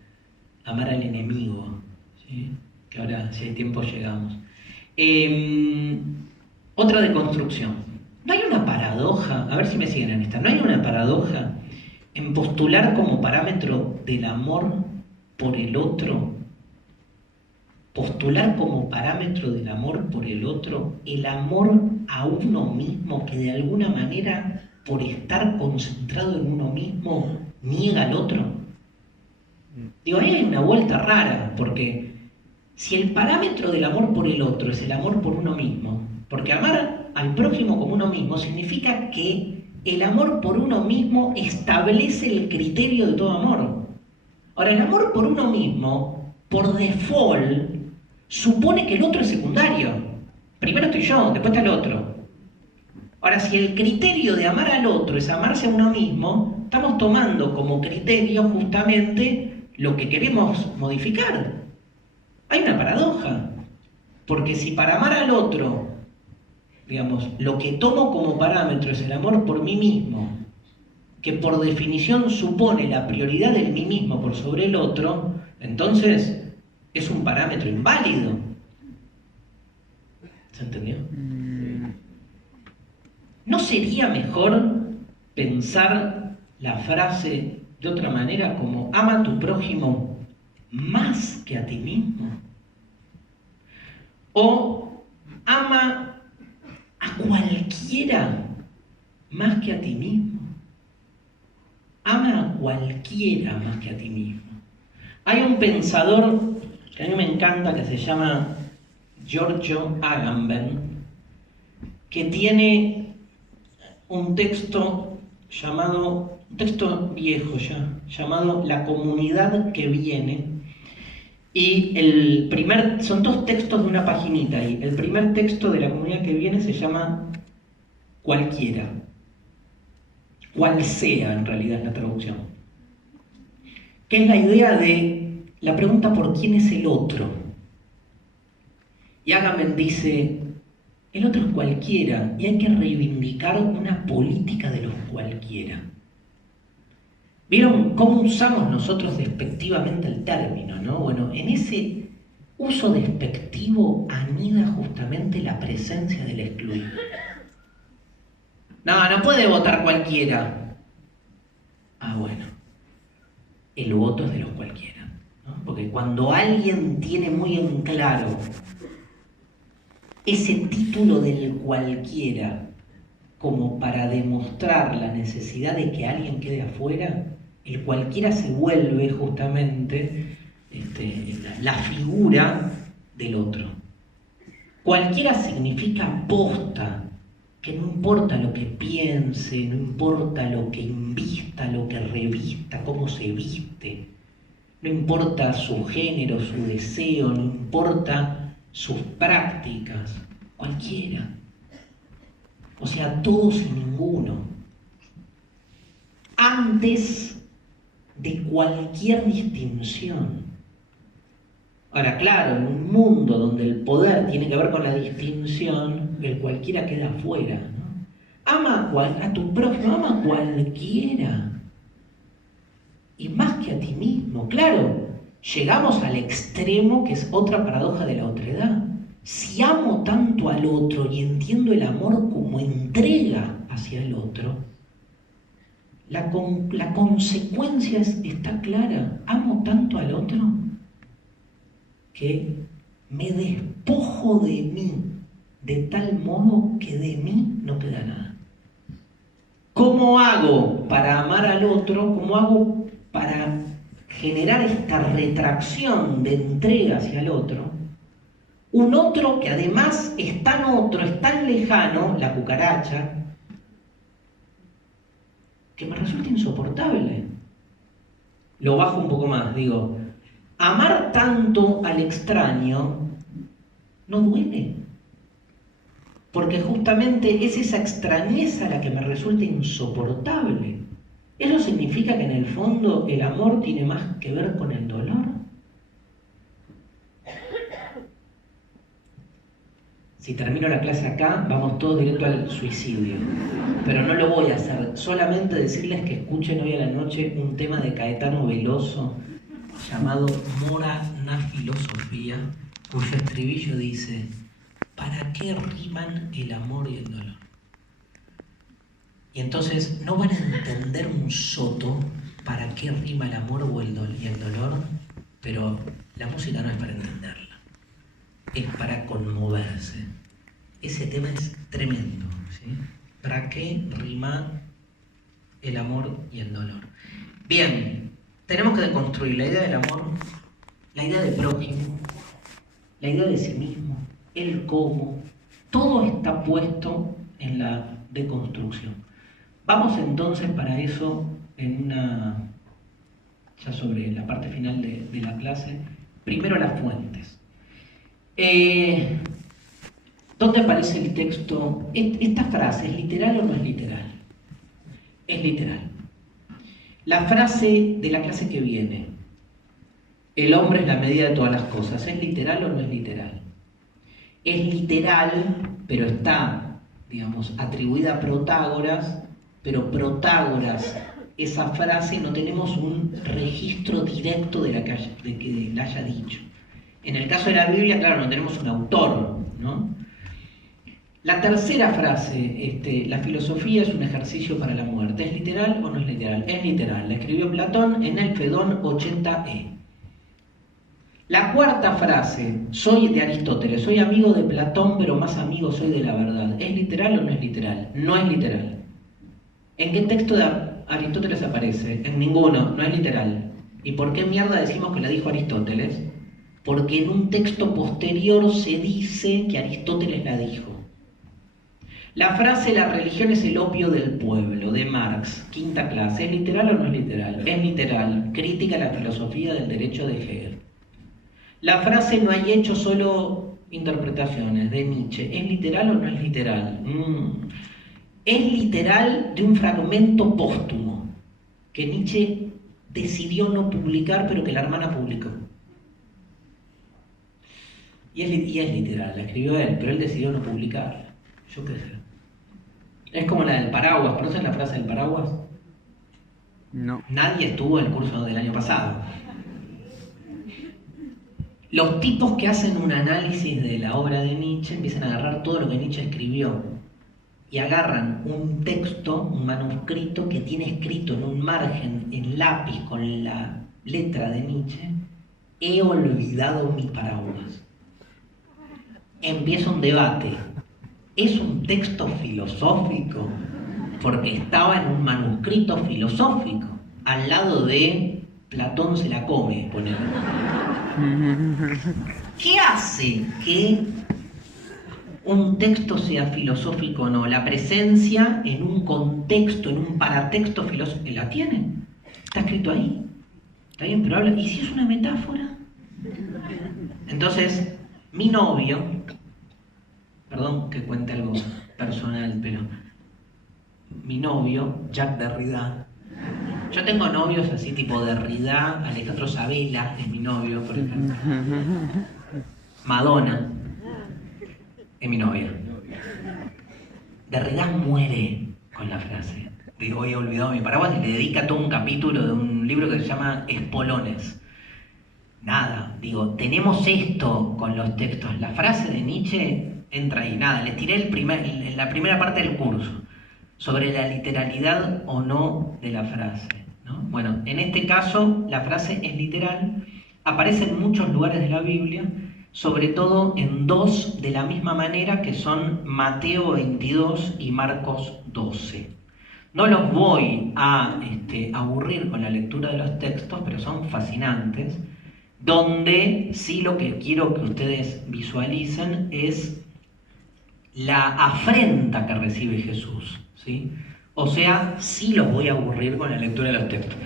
amar al enemigo, ¿sí? Que ahora, si hay tiempo, llegamos. Otra deconstrucción. ¿No hay una paradoja? A ver si me siguen en esta. ¿No hay una paradoja en postular como parámetro del amor por el otro? Postular como parámetro del amor por el otro el amor a uno mismo, que de alguna manera, por estar concentrado en uno mismo, niega al otro. Digo, ahí hay una vuelta rara, porque si el parámetro del amor por el otro es el amor por uno mismo, porque amar al prójimo como uno mismo significa que el amor por uno mismo establece el criterio de todo amor. Ahora, el amor por uno mismo, por default, supone que el otro es secundario. Primero estoy yo, después está el otro. Ahora, si el criterio de amar al otro es amarse a uno mismo, estamos tomando como criterio justamente lo que queremos modificar. Hay una paradoja, porque si para amar al otro, digamos, lo que tomo como parámetro es el amor por mí mismo, que por definición supone la prioridad del mí mismo por sobre el otro, entonces es un parámetro inválido. ¿Se entendió? ¿No sería mejor pensar la frase de otra manera, como ama a tu prójimo más que a ti mismo? O ama a cualquiera más que a ti mismo. Ama a cualquiera más que a ti mismo. Hay un pensador que a mí me encanta, que se llama Giorgio Agamben, que tiene un texto llamado, un texto viejo ya, llamado La comunidad que viene. Y son dos textos de una paginita ahí. El primer texto de La comunidad que viene se llama Cualquiera. Cual sea, en realidad, es la traducción. Que es la idea de la pregunta por quién es el otro. Y Agamben dice, el otro es cualquiera y hay que reivindicar una política de los cualquiera. ¿Vieron cómo usamos nosotros despectivamente el término, no? Bueno, en ese uso despectivo anida justamente la presencia del excluido. No puede votar cualquiera. Ah, bueno, el voto es de los cualquiera, ¿no? Porque cuando alguien tiene muy en claro ese título del cualquiera como para demostrar la necesidad de que alguien quede afuera, el cualquiera se vuelve justamente la figura del otro. Cualquiera significa posta, que no importa lo que piense, no importa lo que invista, lo que revista, cómo se viste, no importa su género, su deseo, no importa sus prácticas, cualquiera. O sea, todos y ninguno. Antes de cualquier distinción. Ahora, claro, en un mundo donde el poder tiene que ver con la distinción, el cualquiera queda afuera, ¿no? Ama a tu prójimo, ama a cualquiera. Y más que a ti mismo. Claro, llegamos al extremo, que es otra paradoja de la otredad. Si amo tanto al otro y entiendo el amor como entrega hacia el otro, la consecuencia está clara. Amo tanto al otro que me despojo de mí de tal modo que de mí no queda nada. ¿Cómo hago para amar al otro? ¿Cómo hago para generar esta retracción de entrega hacia el otro? Un otro que además es tan otro, es tan lejano, la cucaracha, que me resulta insoportable. Lo bajo un poco más, digo, amar tanto al extraño no duele. Porque justamente es esa extrañeza la que me resulta insoportable. ¿Eso significa que en el fondo el amor tiene más que ver con el dolor? Si termino la clase acá, vamos todos directo al suicidio. Pero no lo voy a hacer. Solamente decirles que escuchen hoy a la noche un tema de Caetano Veloso llamado Mora na Filosofía, cuyo estribillo dice: ¿para qué riman el amor y el dolor? Y entonces no van a entender un soto para qué rima el amor y el dolor, pero la música no es para entenderla. Es para conmoverse. Ese tema es tremendo, ¿sí? ¿Para qué rima el amor y el dolor? Bien, tenemos que deconstruir la idea del amor, la idea de prójimo, la idea de sí mismo, el cómo. Todo está puesto en la deconstrucción. Vamos entonces para eso ya sobre la parte final de la clase, primero las fuentes. ¿Dónde aparece el texto? ¿Esta frase es literal o no es literal? Es literal. La frase de la clase que viene, el hombre es la medida de todas las cosas, ¿es literal o no es literal? Es literal, pero está, digamos, atribuida a Protágoras, pero Protágoras, esa frase, no tenemos un registro directo de que la haya dicho. En el caso de la Biblia, claro, no tenemos un autor, ¿no? La tercera frase, la filosofía es un ejercicio para la muerte. ¿Es literal o no es literal? Es literal. La escribió Platón en el Fedón 80e. La cuarta frase, soy de Aristóteles, soy amigo de Platón, pero más amigo soy de la verdad. ¿Es literal o no es literal? No es literal. ¿En qué texto de Aristóteles aparece? En ninguno, no es literal. ¿Y por qué mierda decimos que la dijo Aristóteles? Porque en un texto posterior se dice que Aristóteles la dijo. La frase la religión es el opio del pueblo, de Marx, quinta clase, ¿es literal o no es literal? Es literal, crítica a la filosofía del derecho de Hegel. La frase no hay hecho, solo interpretaciones, de Nietzsche, ¿es literal o no es literal? Es literal de un fragmento póstumo que Nietzsche decidió no publicar, pero que la hermana publicó. Y es literal, la escribió él, pero él decidió no publicarla. Yo qué sé. Es como la del paraguas. ¿Conocen la frase del paraguas? No. Nadie estuvo en el curso del año pasado. Los tipos que hacen un análisis de la obra de Nietzsche empiezan a agarrar todo lo que Nietzsche escribió y agarran un texto, un manuscrito que tiene escrito en un margen, en lápiz, con la letra de Nietzsche: he olvidado mi paraguas. Empieza un debate. ¿Es un texto filosófico? Porque estaba en un manuscrito filosófico, al lado de Platón se la come, ponele. ¿Qué hace que un texto sea filosófico o no? La presencia en un contexto, en un paratexto filosófico. ¿La tiene? ¿Está escrito ahí? ¿Está bien? Pero habla. ¿Y si es una metáfora? Entonces, mi novio, perdón que cuente algo personal, pero mi novio, Jacques Derrida, yo tengo novios así tipo Derrida, Alejandro Sabela es mi novio, por ejemplo. Madonna es mi novia. Derrida muere con la frase: digo, he olvidado mi paraguas, y le dedica todo un capítulo de un libro que se llama Espolones. Nada, digo, tenemos esto con los textos. La frase de Nietzsche entra ahí. Nada, les tiré la primera parte del curso sobre la literalidad o no de la frase, ¿no? Bueno, en este caso la frase es literal, aparece en muchos lugares de la Biblia, sobre todo en dos de la misma manera, que son Mateo 22 y Marcos 12. No los voy a aburrir con la lectura de los textos, pero son fascinantes, donde sí lo que quiero que ustedes visualicen es la afrenta que recibe Jesús, ¿sí? O sea, sí los voy a aburrir con la lectura de los textos.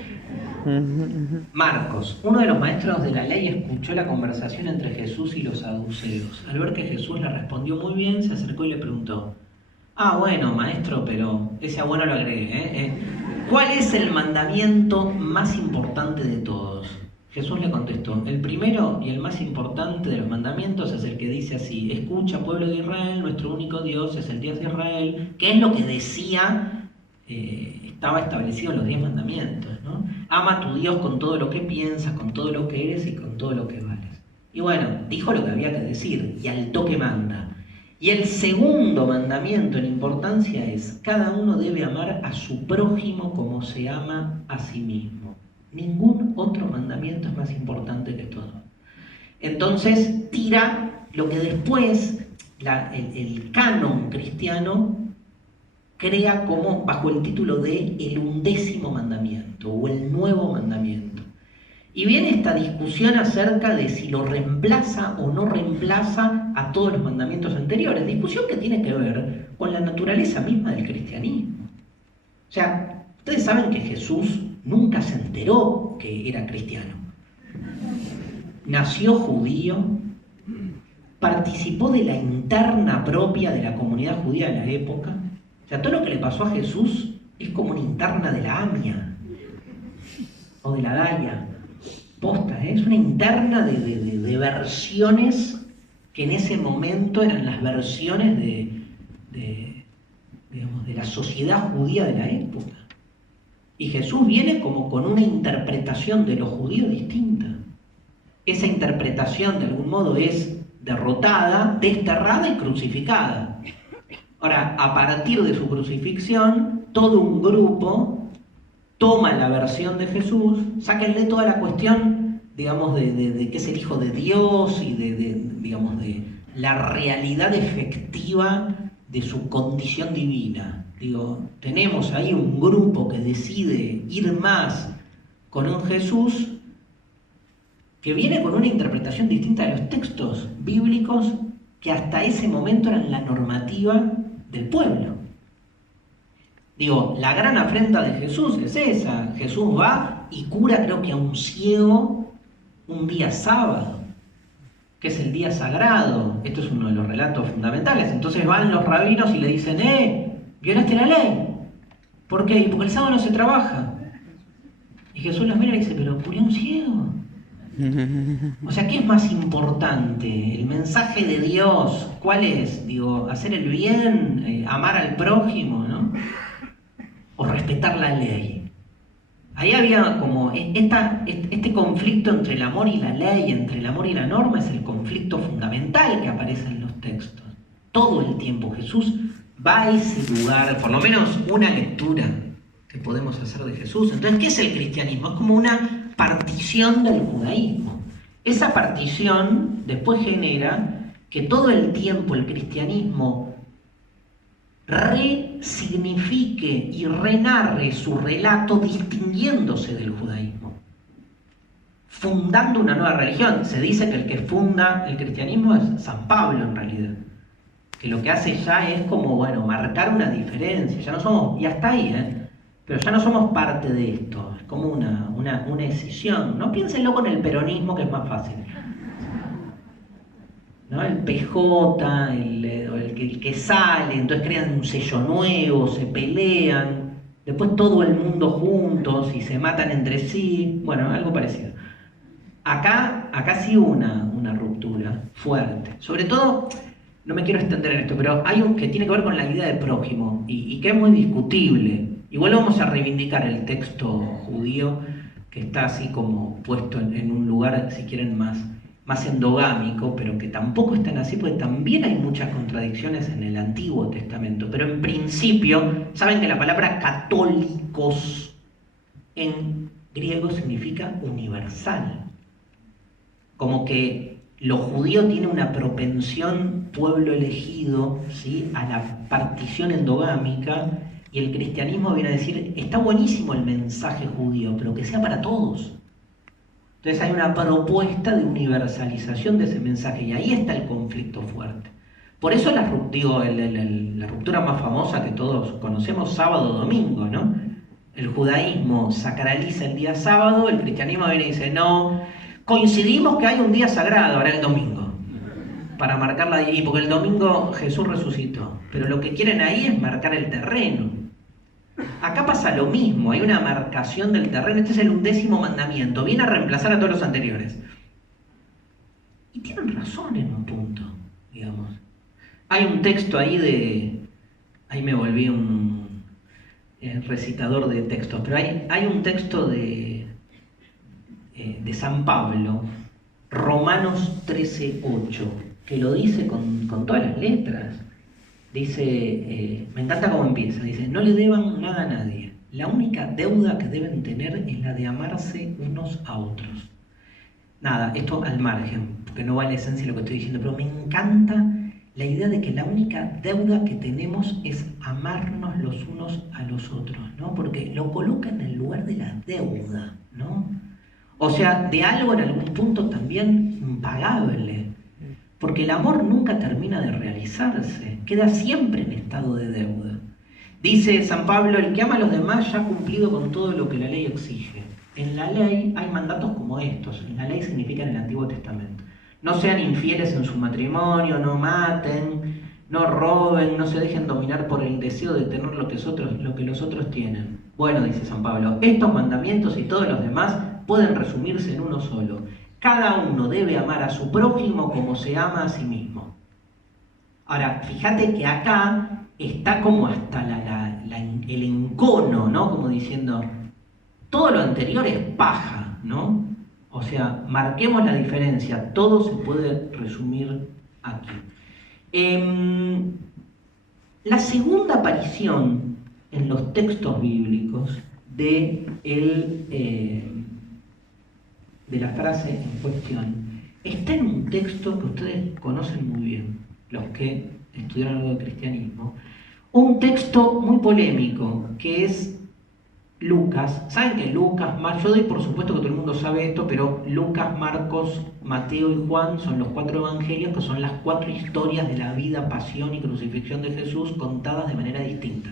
Marcos, uno de los maestros de la ley, escuchó la conversación entre Jesús y los saduceos. Al ver que Jesús le respondió muy bien, se acercó y le preguntó: ah, bueno, maestro, pero ese bueno lo agregué, ¿cuál es el mandamiento más importante de todos? Jesús le contestó: el primero y el más importante de los mandamientos es el que dice así: escucha, pueblo de Israel, nuestro único Dios es el Dios de Israel, que es lo que decía, estaba establecido en los 10 mandamientos, ¿no? Ama a tu Dios con todo lo que piensas, con todo lo que eres y con todo lo que vales. Y bueno, dijo lo que había que decir, y al toque manda. Y el segundo mandamiento en importancia es: cada uno debe amar a su prójimo como se ama a sí mismo. Ningún otro mandamiento es más importante que todo. Entonces tira lo que después el canon cristiano crea como bajo el título de el 11º mandamiento o el nuevo mandamiento. Y viene esta discusión acerca de si lo reemplaza o no reemplaza a todos los mandamientos anteriores. Discusión que tiene que ver con la naturaleza misma del cristianismo. O sea, ustedes saben que Jesús nunca se enteró que era cristiano. Nació judío, participó de la interna propia de la comunidad judía de la época. O sea, todo lo que le pasó a Jesús es como una interna de la AMIA o de la DAIA. Posta, es una interna de versiones que en ese momento eran las versiones de la sociedad judía de la época. Y Jesús viene como con una interpretación de los judíos distinta. Esa interpretación de algún modo es derrotada, desterrada y crucificada. Ahora, a partir de su crucifixión, todo un grupo toma la versión de Jesús, sáquenle toda la cuestión, digamos, de que es el Hijo de Dios y digamos, de la realidad efectiva de su condición divina. Digo, tenemos ahí un grupo que decide ir más con un Jesús que viene con una interpretación distinta de los textos bíblicos que hasta ese momento eran la normativa del pueblo. Digo, la gran afrenta de Jesús es esa. Jesús va y cura, creo que a un ciego, un día sábado, que es el día sagrado. Esto es uno de los relatos fundamentales. Entonces van los rabinos y le dicen: violaste la ley. ¿Por qué? Porque el sábado no se trabaja. Y Jesús los mira y dice: pero curé a un ciego. O sea, ¿qué es más importante? ¿El mensaje de Dios? ¿Cuál es? Digo, hacer el bien, amar al prójimo, ¿no? O respetar la ley. Ahí había como este conflicto entre el amor y la ley, entre el amor y la norma, es el conflicto fundamental que aparece en los textos. Todo el tiempo Jesús va a ese lugar, por lo menos una lectura que podemos hacer de Jesús. Entonces, ¿qué es el cristianismo? Es como una partición del judaísmo. Esa partición después genera que todo el tiempo el cristianismo resignifique y renarre su relato distinguiéndose del judaísmo, fundando una nueva religión. Se dice que el que funda el cristianismo es San Pablo en realidad, que lo que hace ya es como, bueno, marcar una diferencia. Ya no somos, y hasta ahí, pero ya no somos parte de esto, es como una decisión. No piénsenlo con el peronismo, que es más fácil, ¿no? El PJ, el que sale, entonces crean un sello nuevo, se pelean, después todo el mundo juntos y se matan entre sí. Bueno, algo parecido. Acá sí hubo una ruptura fuerte. Sobre todo, no me quiero extender en esto, pero hay un que tiene que ver con la idea de prójimo y que es muy discutible. Igual vamos a reivindicar el texto judío que está así como puesto en un lugar, si quieren, más endogámico, pero que tampoco están así, porque también hay muchas contradicciones en el Antiguo Testamento. Pero en principio, saben que la palabra católicos en griego significa universal. Como que lo judío tiene una propensión, pueblo elegido, ¿sí?, a la partición endogámica, Y el cristianismo viene a decir, está buenísimo el mensaje judío, pero que sea para todos. Entonces hay una propuesta de universalización de ese mensaje y ahí está el conflicto fuerte. Por eso la ruptura más famosa que todos conocemos, sábado-domingo, ¿no? El judaísmo sacraliza el día sábado, el cristianismo viene y dice, no, coincidimos que hay un día sagrado, ahora el domingo, para marcar y porque el domingo Jesús resucitó, pero lo que quieren ahí es marcar el terreno. Acá pasa lo mismo, hay una marcación del terreno, este es el 11º mandamiento, viene a reemplazar a todos los anteriores. Y tienen razón en un punto, digamos. Hay un texto ahí ahí me volví un recitador de textos, pero hay un texto de San Pablo, Romanos 13:8, que lo dice con todas las letras. Dice, me encanta cómo empieza, dice, no le deban nada a nadie. La única deuda que deben tener es la de amarse unos a otros. Nada, esto al margen, porque no va a la esencia de lo que estoy diciendo, pero me encanta la idea de que la única deuda que tenemos es amarnos los unos a los otros, ¿no? Porque lo coloca en el lugar de la deuda, ¿no? O sea, de algo en algún punto también impagable. Porque el amor nunca termina de realizarse, queda siempre en estado de deuda. Dice San Pablo, el que ama a los demás ya ha cumplido con todo lo que la ley exige. En la ley hay mandatos como estos, en la ley significa en el Antiguo Testamento. No sean infieles en su matrimonio, no maten, no roben, no se dejen dominar por el deseo de tener lo que los otros tienen. Bueno, dice San Pablo, estos mandamientos y todos los demás pueden resumirse en uno solo. Cada uno debe amar a su prójimo como se ama a sí mismo. Ahora, fíjate que acá está como hasta el encono, ¿no? Como diciendo, todo lo anterior es paja, ¿no? O sea, marquemos la diferencia, todo se puede resumir aquí. La segunda aparición en los textos bíblicos de la frase en cuestión está en un texto que ustedes conocen muy bien, los que estudiaron algo de cristianismo, un texto muy polémico que es Lucas. Saben que Lucas, yo doy por supuesto que todo el mundo sabe esto, pero Lucas, Marcos, Mateo y Juan son los 4 evangelios, que son las 4 historias de la vida, pasión y crucifixión de Jesús contadas de manera distinta.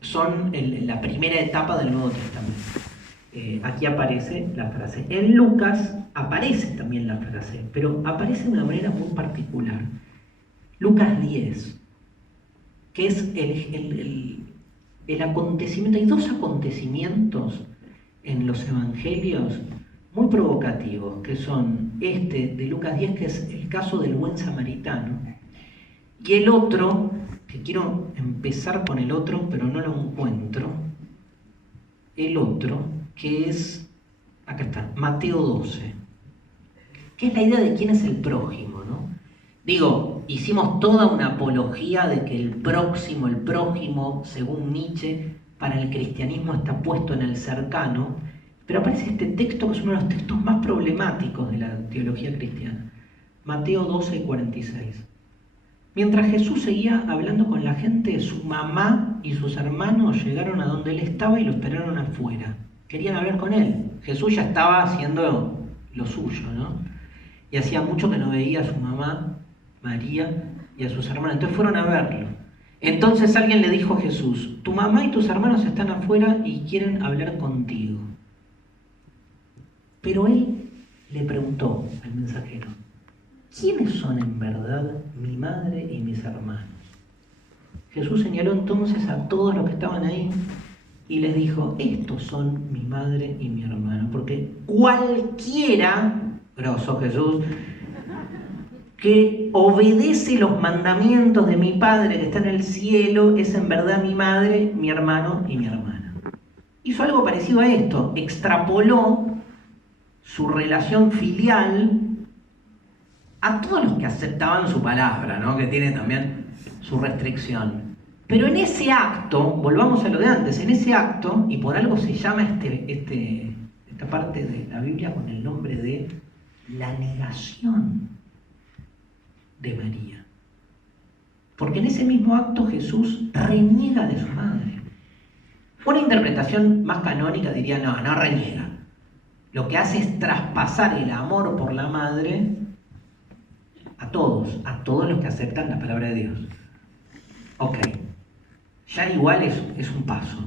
Son la primera etapa del Nuevo Testamento. Aquí aparece la frase. En Lucas aparece también la frase, pero aparece de una manera muy particular. Lucas 10, que es el acontecimiento. Hay 2 acontecimientos en los evangelios muy provocativos, que son este de Lucas 10, que es el caso del buen samaritano, y el otro, que quiero empezar con el otro, pero no lo encuentro, el otro, que es, acá está, Mateo 12, que es la idea de quién es el prójimo, ¿no? Digo, hicimos toda una apología de que el prójimo, según Nietzsche, para el cristianismo está puesto en el cercano, pero aparece este texto que es uno de los textos más problemáticos de la teología cristiana. Mateo 12, 46. Mientras Jesús seguía hablando con la gente, su mamá y sus hermanos llegaron a donde él estaba y lo esperaron afuera. Querían hablar con él. Jesús ya estaba haciendo lo suyo, ¿no? Y hacía mucho que no veía a su mamá, María, y a sus hermanos. Entonces fueron a verlo. Entonces alguien le dijo a Jesús, tu mamá y tus hermanos están afuera y quieren hablar contigo. Pero él le preguntó al mensajero, ¿quiénes son en verdad mi madre y mis hermanos? Jesús señaló entonces a todos los que estaban ahí y les dijo, estos son mi madre y mi hermano, porque cualquiera, grosso Jesús, que obedece los mandamientos de mi Padre que está en el cielo, es en verdad mi madre, mi hermano y mi hermana. Hizo algo parecido a esto, extrapoló su relación filial a todos los que aceptaban su palabra, ¿no? Que tiene también su restricción. Pero en ese acto, volvamos a lo de antes, en ese acto, y por algo se llama esta parte de la Biblia con el nombre de la negación de María. Porque en ese mismo acto Jesús reniega de su madre. Una interpretación más canónica diría, no reniega. Lo que hace es traspasar el amor por la madre a todos los que aceptan la palabra de Dios. Ok, ya igual es un paso.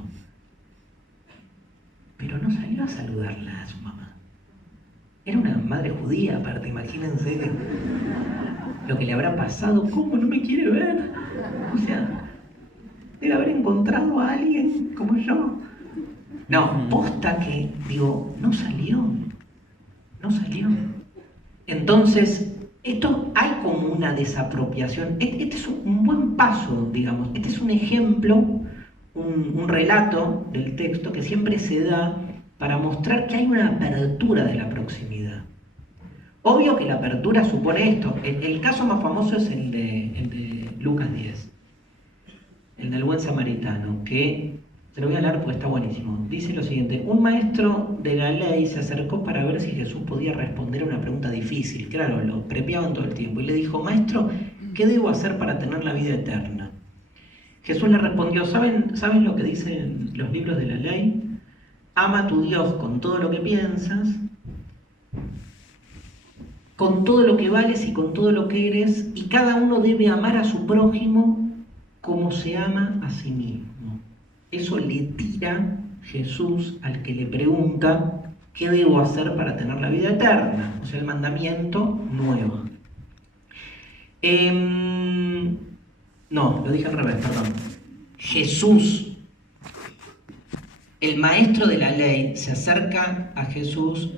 Pero no salió a saludarla a su mamá. Era una madre judía, aparte, imagínense lo que le habrá pasado. ¿Cómo no me quiere ver? O sea, debe haber encontrado a alguien como yo. No, posta que, no salió. Entonces, esto hay como una desapropiación. Este es un buen paso, digamos. Este es un ejemplo, un relato del texto que siempre se da para mostrar que hay una apertura de la proximidad. Obvio que la apertura supone esto. El caso más famoso es el de Lucas 10, el del buen samaritano, que se lo voy a leer porque está buenísimo. Dice lo siguiente: un maestro de la ley se acercó para ver si Jesús podía responder a una pregunta difícil. Claro, lo prepiaban todo el tiempo. Y le dijo: maestro, ¿qué debo hacer para tener la vida eterna? Jesús le respondió: ¿Saben lo que dicen los libros de la ley? Ama a tu Dios con todo lo que piensas, con todo lo que vales y con todo lo que eres, y cada uno debe amar a su prójimo como se ama a sí mismo. Eso le tira Jesús al que le pregunta: ¿qué debo hacer para tener la vida eterna? O sea, el mandamiento nuevo. No, lo dije al revés, perdón. Jesús, el maestro de la ley, se acerca a Jesús.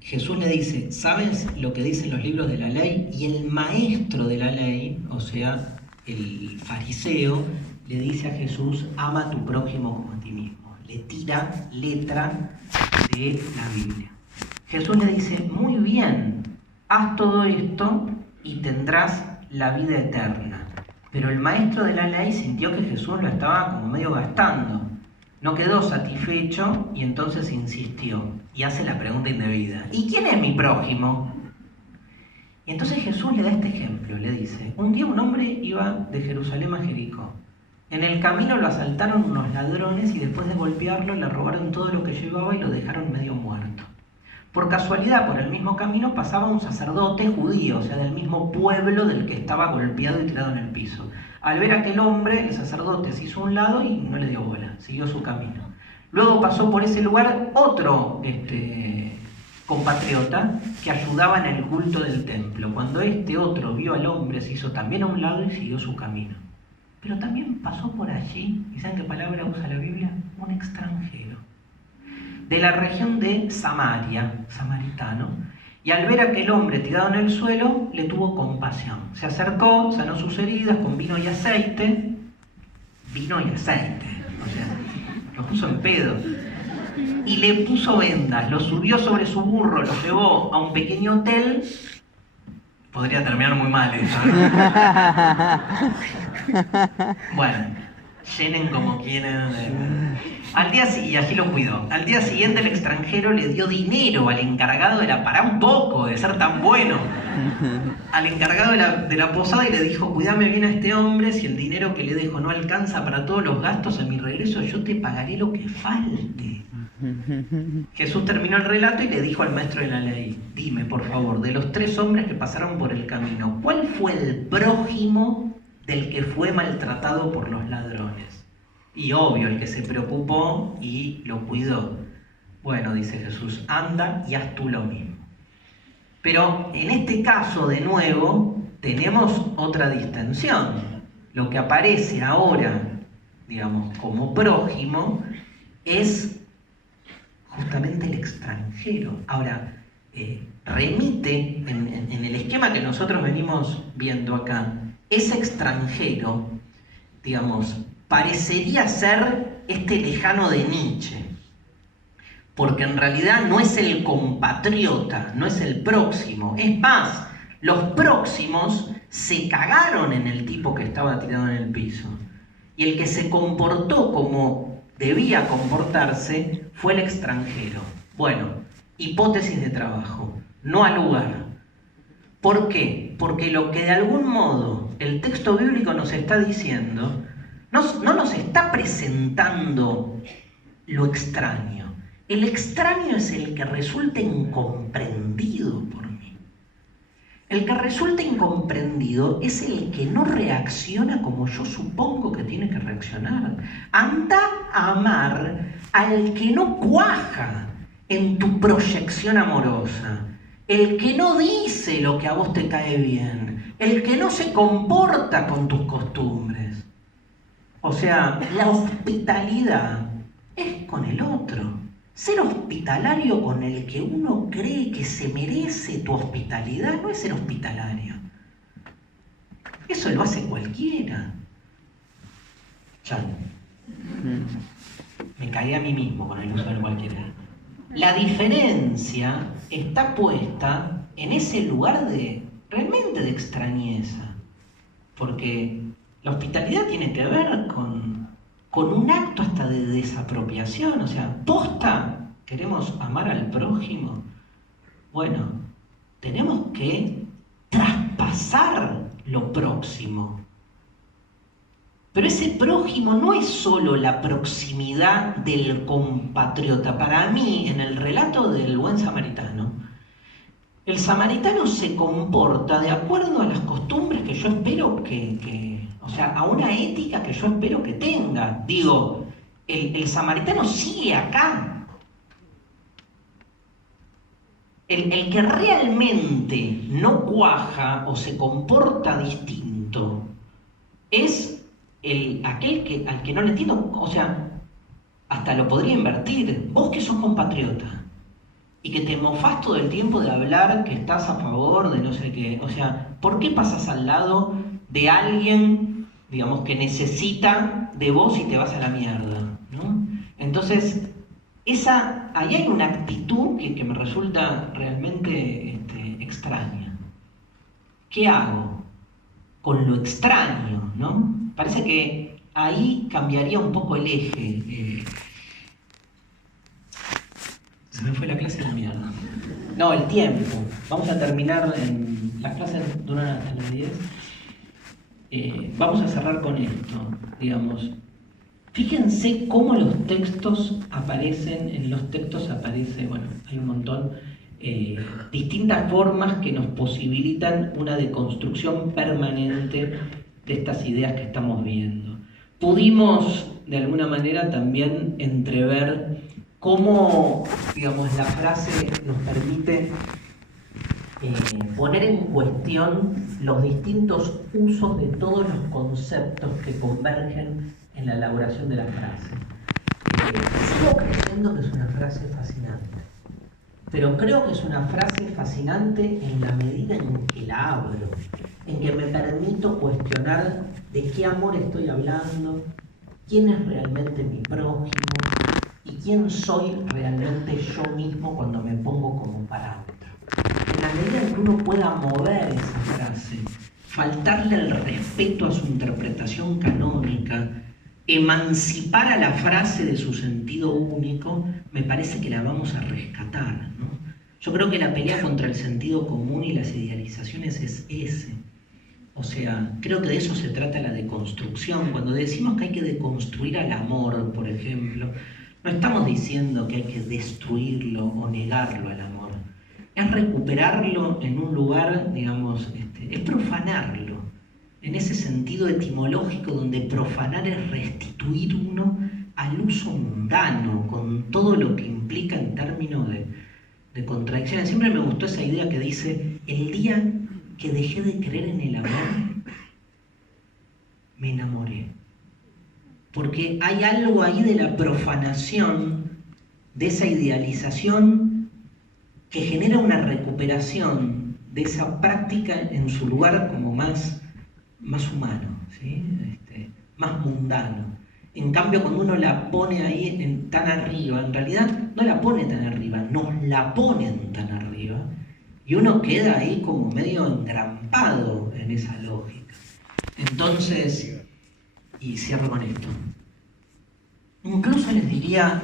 Jesús le dice: ¿sabes lo que dicen los libros de la ley? Y el maestro de la ley, o sea, el fariseo, le dice a Jesús: ama a tu prójimo como a ti mismo. Le tira letra de la Biblia. Jesús le dice: muy bien, haz todo esto y tendrás la vida eterna. Pero el maestro de la ley sintió que Jesús lo estaba como medio gastando. No quedó satisfecho y entonces insistió y hace la pregunta indebida: ¿y quién es mi prójimo? Y entonces Jesús le da este ejemplo, le dice: un día un hombre iba de Jerusalén a Jericó. En el camino lo asaltaron unos ladrones y después de golpearlo le robaron todo lo que llevaba y lo dejaron medio muerto. Por casualidad, por el mismo camino pasaba un sacerdote judío, o sea, del mismo pueblo del que estaba golpeado y tirado en el piso. Al ver a aquel hombre, el sacerdote se hizo a un lado y no le dio bola, siguió su camino. Luego pasó por ese lugar otro compatriota que ayudaba en el culto del templo. Cuando este otro vio al hombre, se hizo también a un lado y siguió su camino. Pero también pasó por allí, ¿y saben qué palabra usa la Biblia? Un extranjero, de la región de Samaria, samaritano, y al ver a aquel hombre tirado en el suelo, le tuvo compasión. Se acercó, sanó sus heridas con vino y aceite, o sea, lo puso en pedo, y le puso vendas, lo subió sobre su burro, lo llevó a un pequeño hotel. Podría terminar muy mal eso, ¿no? Bueno, llenen como quieran. Y así lo cuidó. Al día siguiente el extranjero le dio dinero al encargado de pará un poco, de ser tan bueno. Al encargado de la posada y le dijo: cuídame bien a este hombre, si el dinero que le dejo no alcanza para todos los gastos a mi regreso, yo te pagaré lo que falte. Jesús terminó el relato y le dijo al maestro de la ley: dime, por favor, de los 3 hombres que pasaron por el camino, ¿cuál fue el prójimo del que fue maltratado por los ladrones? Y obvio, el que se preocupó y lo cuidó. Bueno, dice Jesús, anda y haz tú lo mismo. Pero en este caso, de nuevo, tenemos otra distensión. Lo que aparece ahora, digamos, como prójimo, es justamente el extranjero. Ahora, remite, en el esquema que nosotros venimos viendo acá, ese extranjero, digamos, parecería ser este lejano de Nietzsche, porque en realidad no es el compatriota, no es el próximo. Es más, los próximos se cagaron en el tipo que estaba tirado en el piso, y el que se comportó como debía comportarse fue el extranjero. Bueno, hipótesis de trabajo, no al lugar. ¿Por qué? Porque lo que de algún modo el texto bíblico nos está diciendo, no nos está presentando lo extraño. El extraño es el que resulta incomprendido por mí. El que resulta incomprendido es el que no reacciona como yo supongo que tiene que reaccionar. Anda a amar al que no cuaja en tu proyección amorosa. El que no dice lo que a vos te cae bien, el que no se comporta con tus costumbres. O sea, la hospitalidad es con el otro. Ser hospitalario con el que uno cree que se merece tu hospitalidad no es ser hospitalario. Eso lo hace cualquiera. Ya. Me caí a mí mismo con el uso de cualquiera. La diferencia está puesta en ese lugar realmente de extrañeza, porque la hospitalidad tiene que ver con un acto hasta de desapropiación. O sea, posta, queremos amar al prójimo. Bueno, tenemos que traspasar lo próximo. Pero ese prójimo no es solo la proximidad del compatriota. Para mí, en el relato del buen samaritano, el samaritano se comporta de acuerdo a las costumbres que yo espero o sea, a una ética que yo espero que tenga. Digo, el samaritano sigue acá. El que realmente no cuaja o se comporta distinto es aquel al que no le entiendo. O sea, hasta lo podría invertir. Vos que sos compatriota y que te mofás todo el tiempo de hablar que estás a favor de no sé qué. O sea, ¿por qué pasas al lado de alguien, digamos, que necesita de vos y te vas a la mierda, ¿no? Entonces, ahí hay una actitud que me resulta realmente extraña. ¿Qué hago con lo extraño, no? Parece que ahí cambiaría un poco el eje. Se me fue la clase de mierda. No, el tiempo. Vamos a terminar las clases duran hasta las 10. Vamos a cerrar con esto, digamos. Fíjense cómo los textos aparecen, en los textos aparece, bueno, hay un montón, distintas formas que nos posibilitan una deconstrucción permanente de estas ideas que estamos viendo. Pudimos, de alguna manera, también entrever cómo, digamos, la frase nos permite poner en cuestión los distintos usos de todos los conceptos que convergen en la elaboración de la frase. Sigo creyendo que es una frase fascinante, pero creo que es una frase fascinante en la medida en que la abro, en que me permito cuestionar de qué amor estoy hablando, quién es realmente mi prójimo y quién soy realmente yo mismo cuando me pongo como parámetro. En la medida en que uno pueda mover esa frase, faltarle el respeto a su interpretación canónica, emancipar a la frase de su sentido único, me parece que la vamos a rescatar, ¿no? Yo creo que la pelea contra el sentido común y las idealizaciones es ese. O sea, creo que de eso se trata la deconstrucción. Cuando decimos que hay que deconstruir al amor, por ejemplo, no estamos diciendo que hay que destruirlo o negarlo al amor. Es recuperarlo en un lugar, digamos, es profanarlo. En ese sentido etimológico donde profanar es restituir uno al uso mundano, con todo lo que implica en términos de contradicciones. Siempre me gustó esa idea que dice, el día que dejé de creer en el amor, me enamoré. Porque hay algo ahí de la profanación, de esa idealización, que genera una recuperación de esa práctica en su lugar como más humano, ¿sí? Más mundano. En cambio, cuando uno la pone ahí tan arriba, en realidad no la pone tan arriba, nos la ponen tan arriba, y uno queda ahí como medio engrampado en esa lógica. Entonces, y cierro con esto, incluso les diría,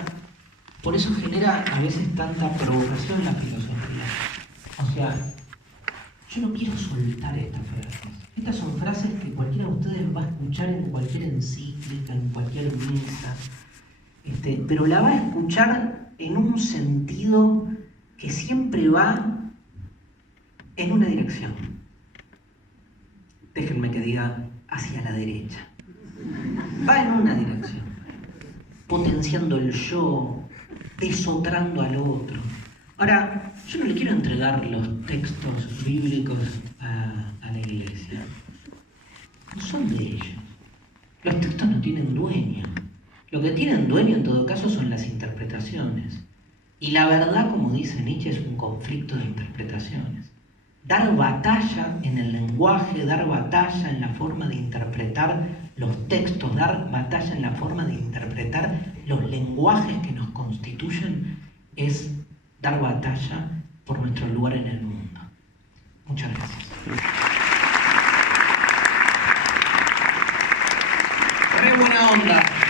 por eso genera a veces tanta provocación la filosofía. O sea, Yo no quiero soltar estas frases. Estas son frases que cualquiera de ustedes va a escuchar en cualquier encíclica, en cualquier misa, pero la va a escuchar en un sentido que siempre va en una dirección. Déjenme que diga hacia la derecha. Va en una dirección, potenciando el yo, desotrando al otro. Ahora, yo no le quiero entregar los textos bíblicos a la iglesia. No son de ellos. Los textos no tienen dueño. Lo que tienen dueño en todo caso son las interpretaciones. Y la verdad, como dice Nietzsche, es un conflicto de interpretaciones. Dar batalla en el lenguaje, dar batalla en la forma de interpretar los textos, dar batalla en la forma de interpretar los lenguajes que nos constituyen, es dar batalla por nuestro lugar en el mundo. Muchas gracias. ¡Re buena onda!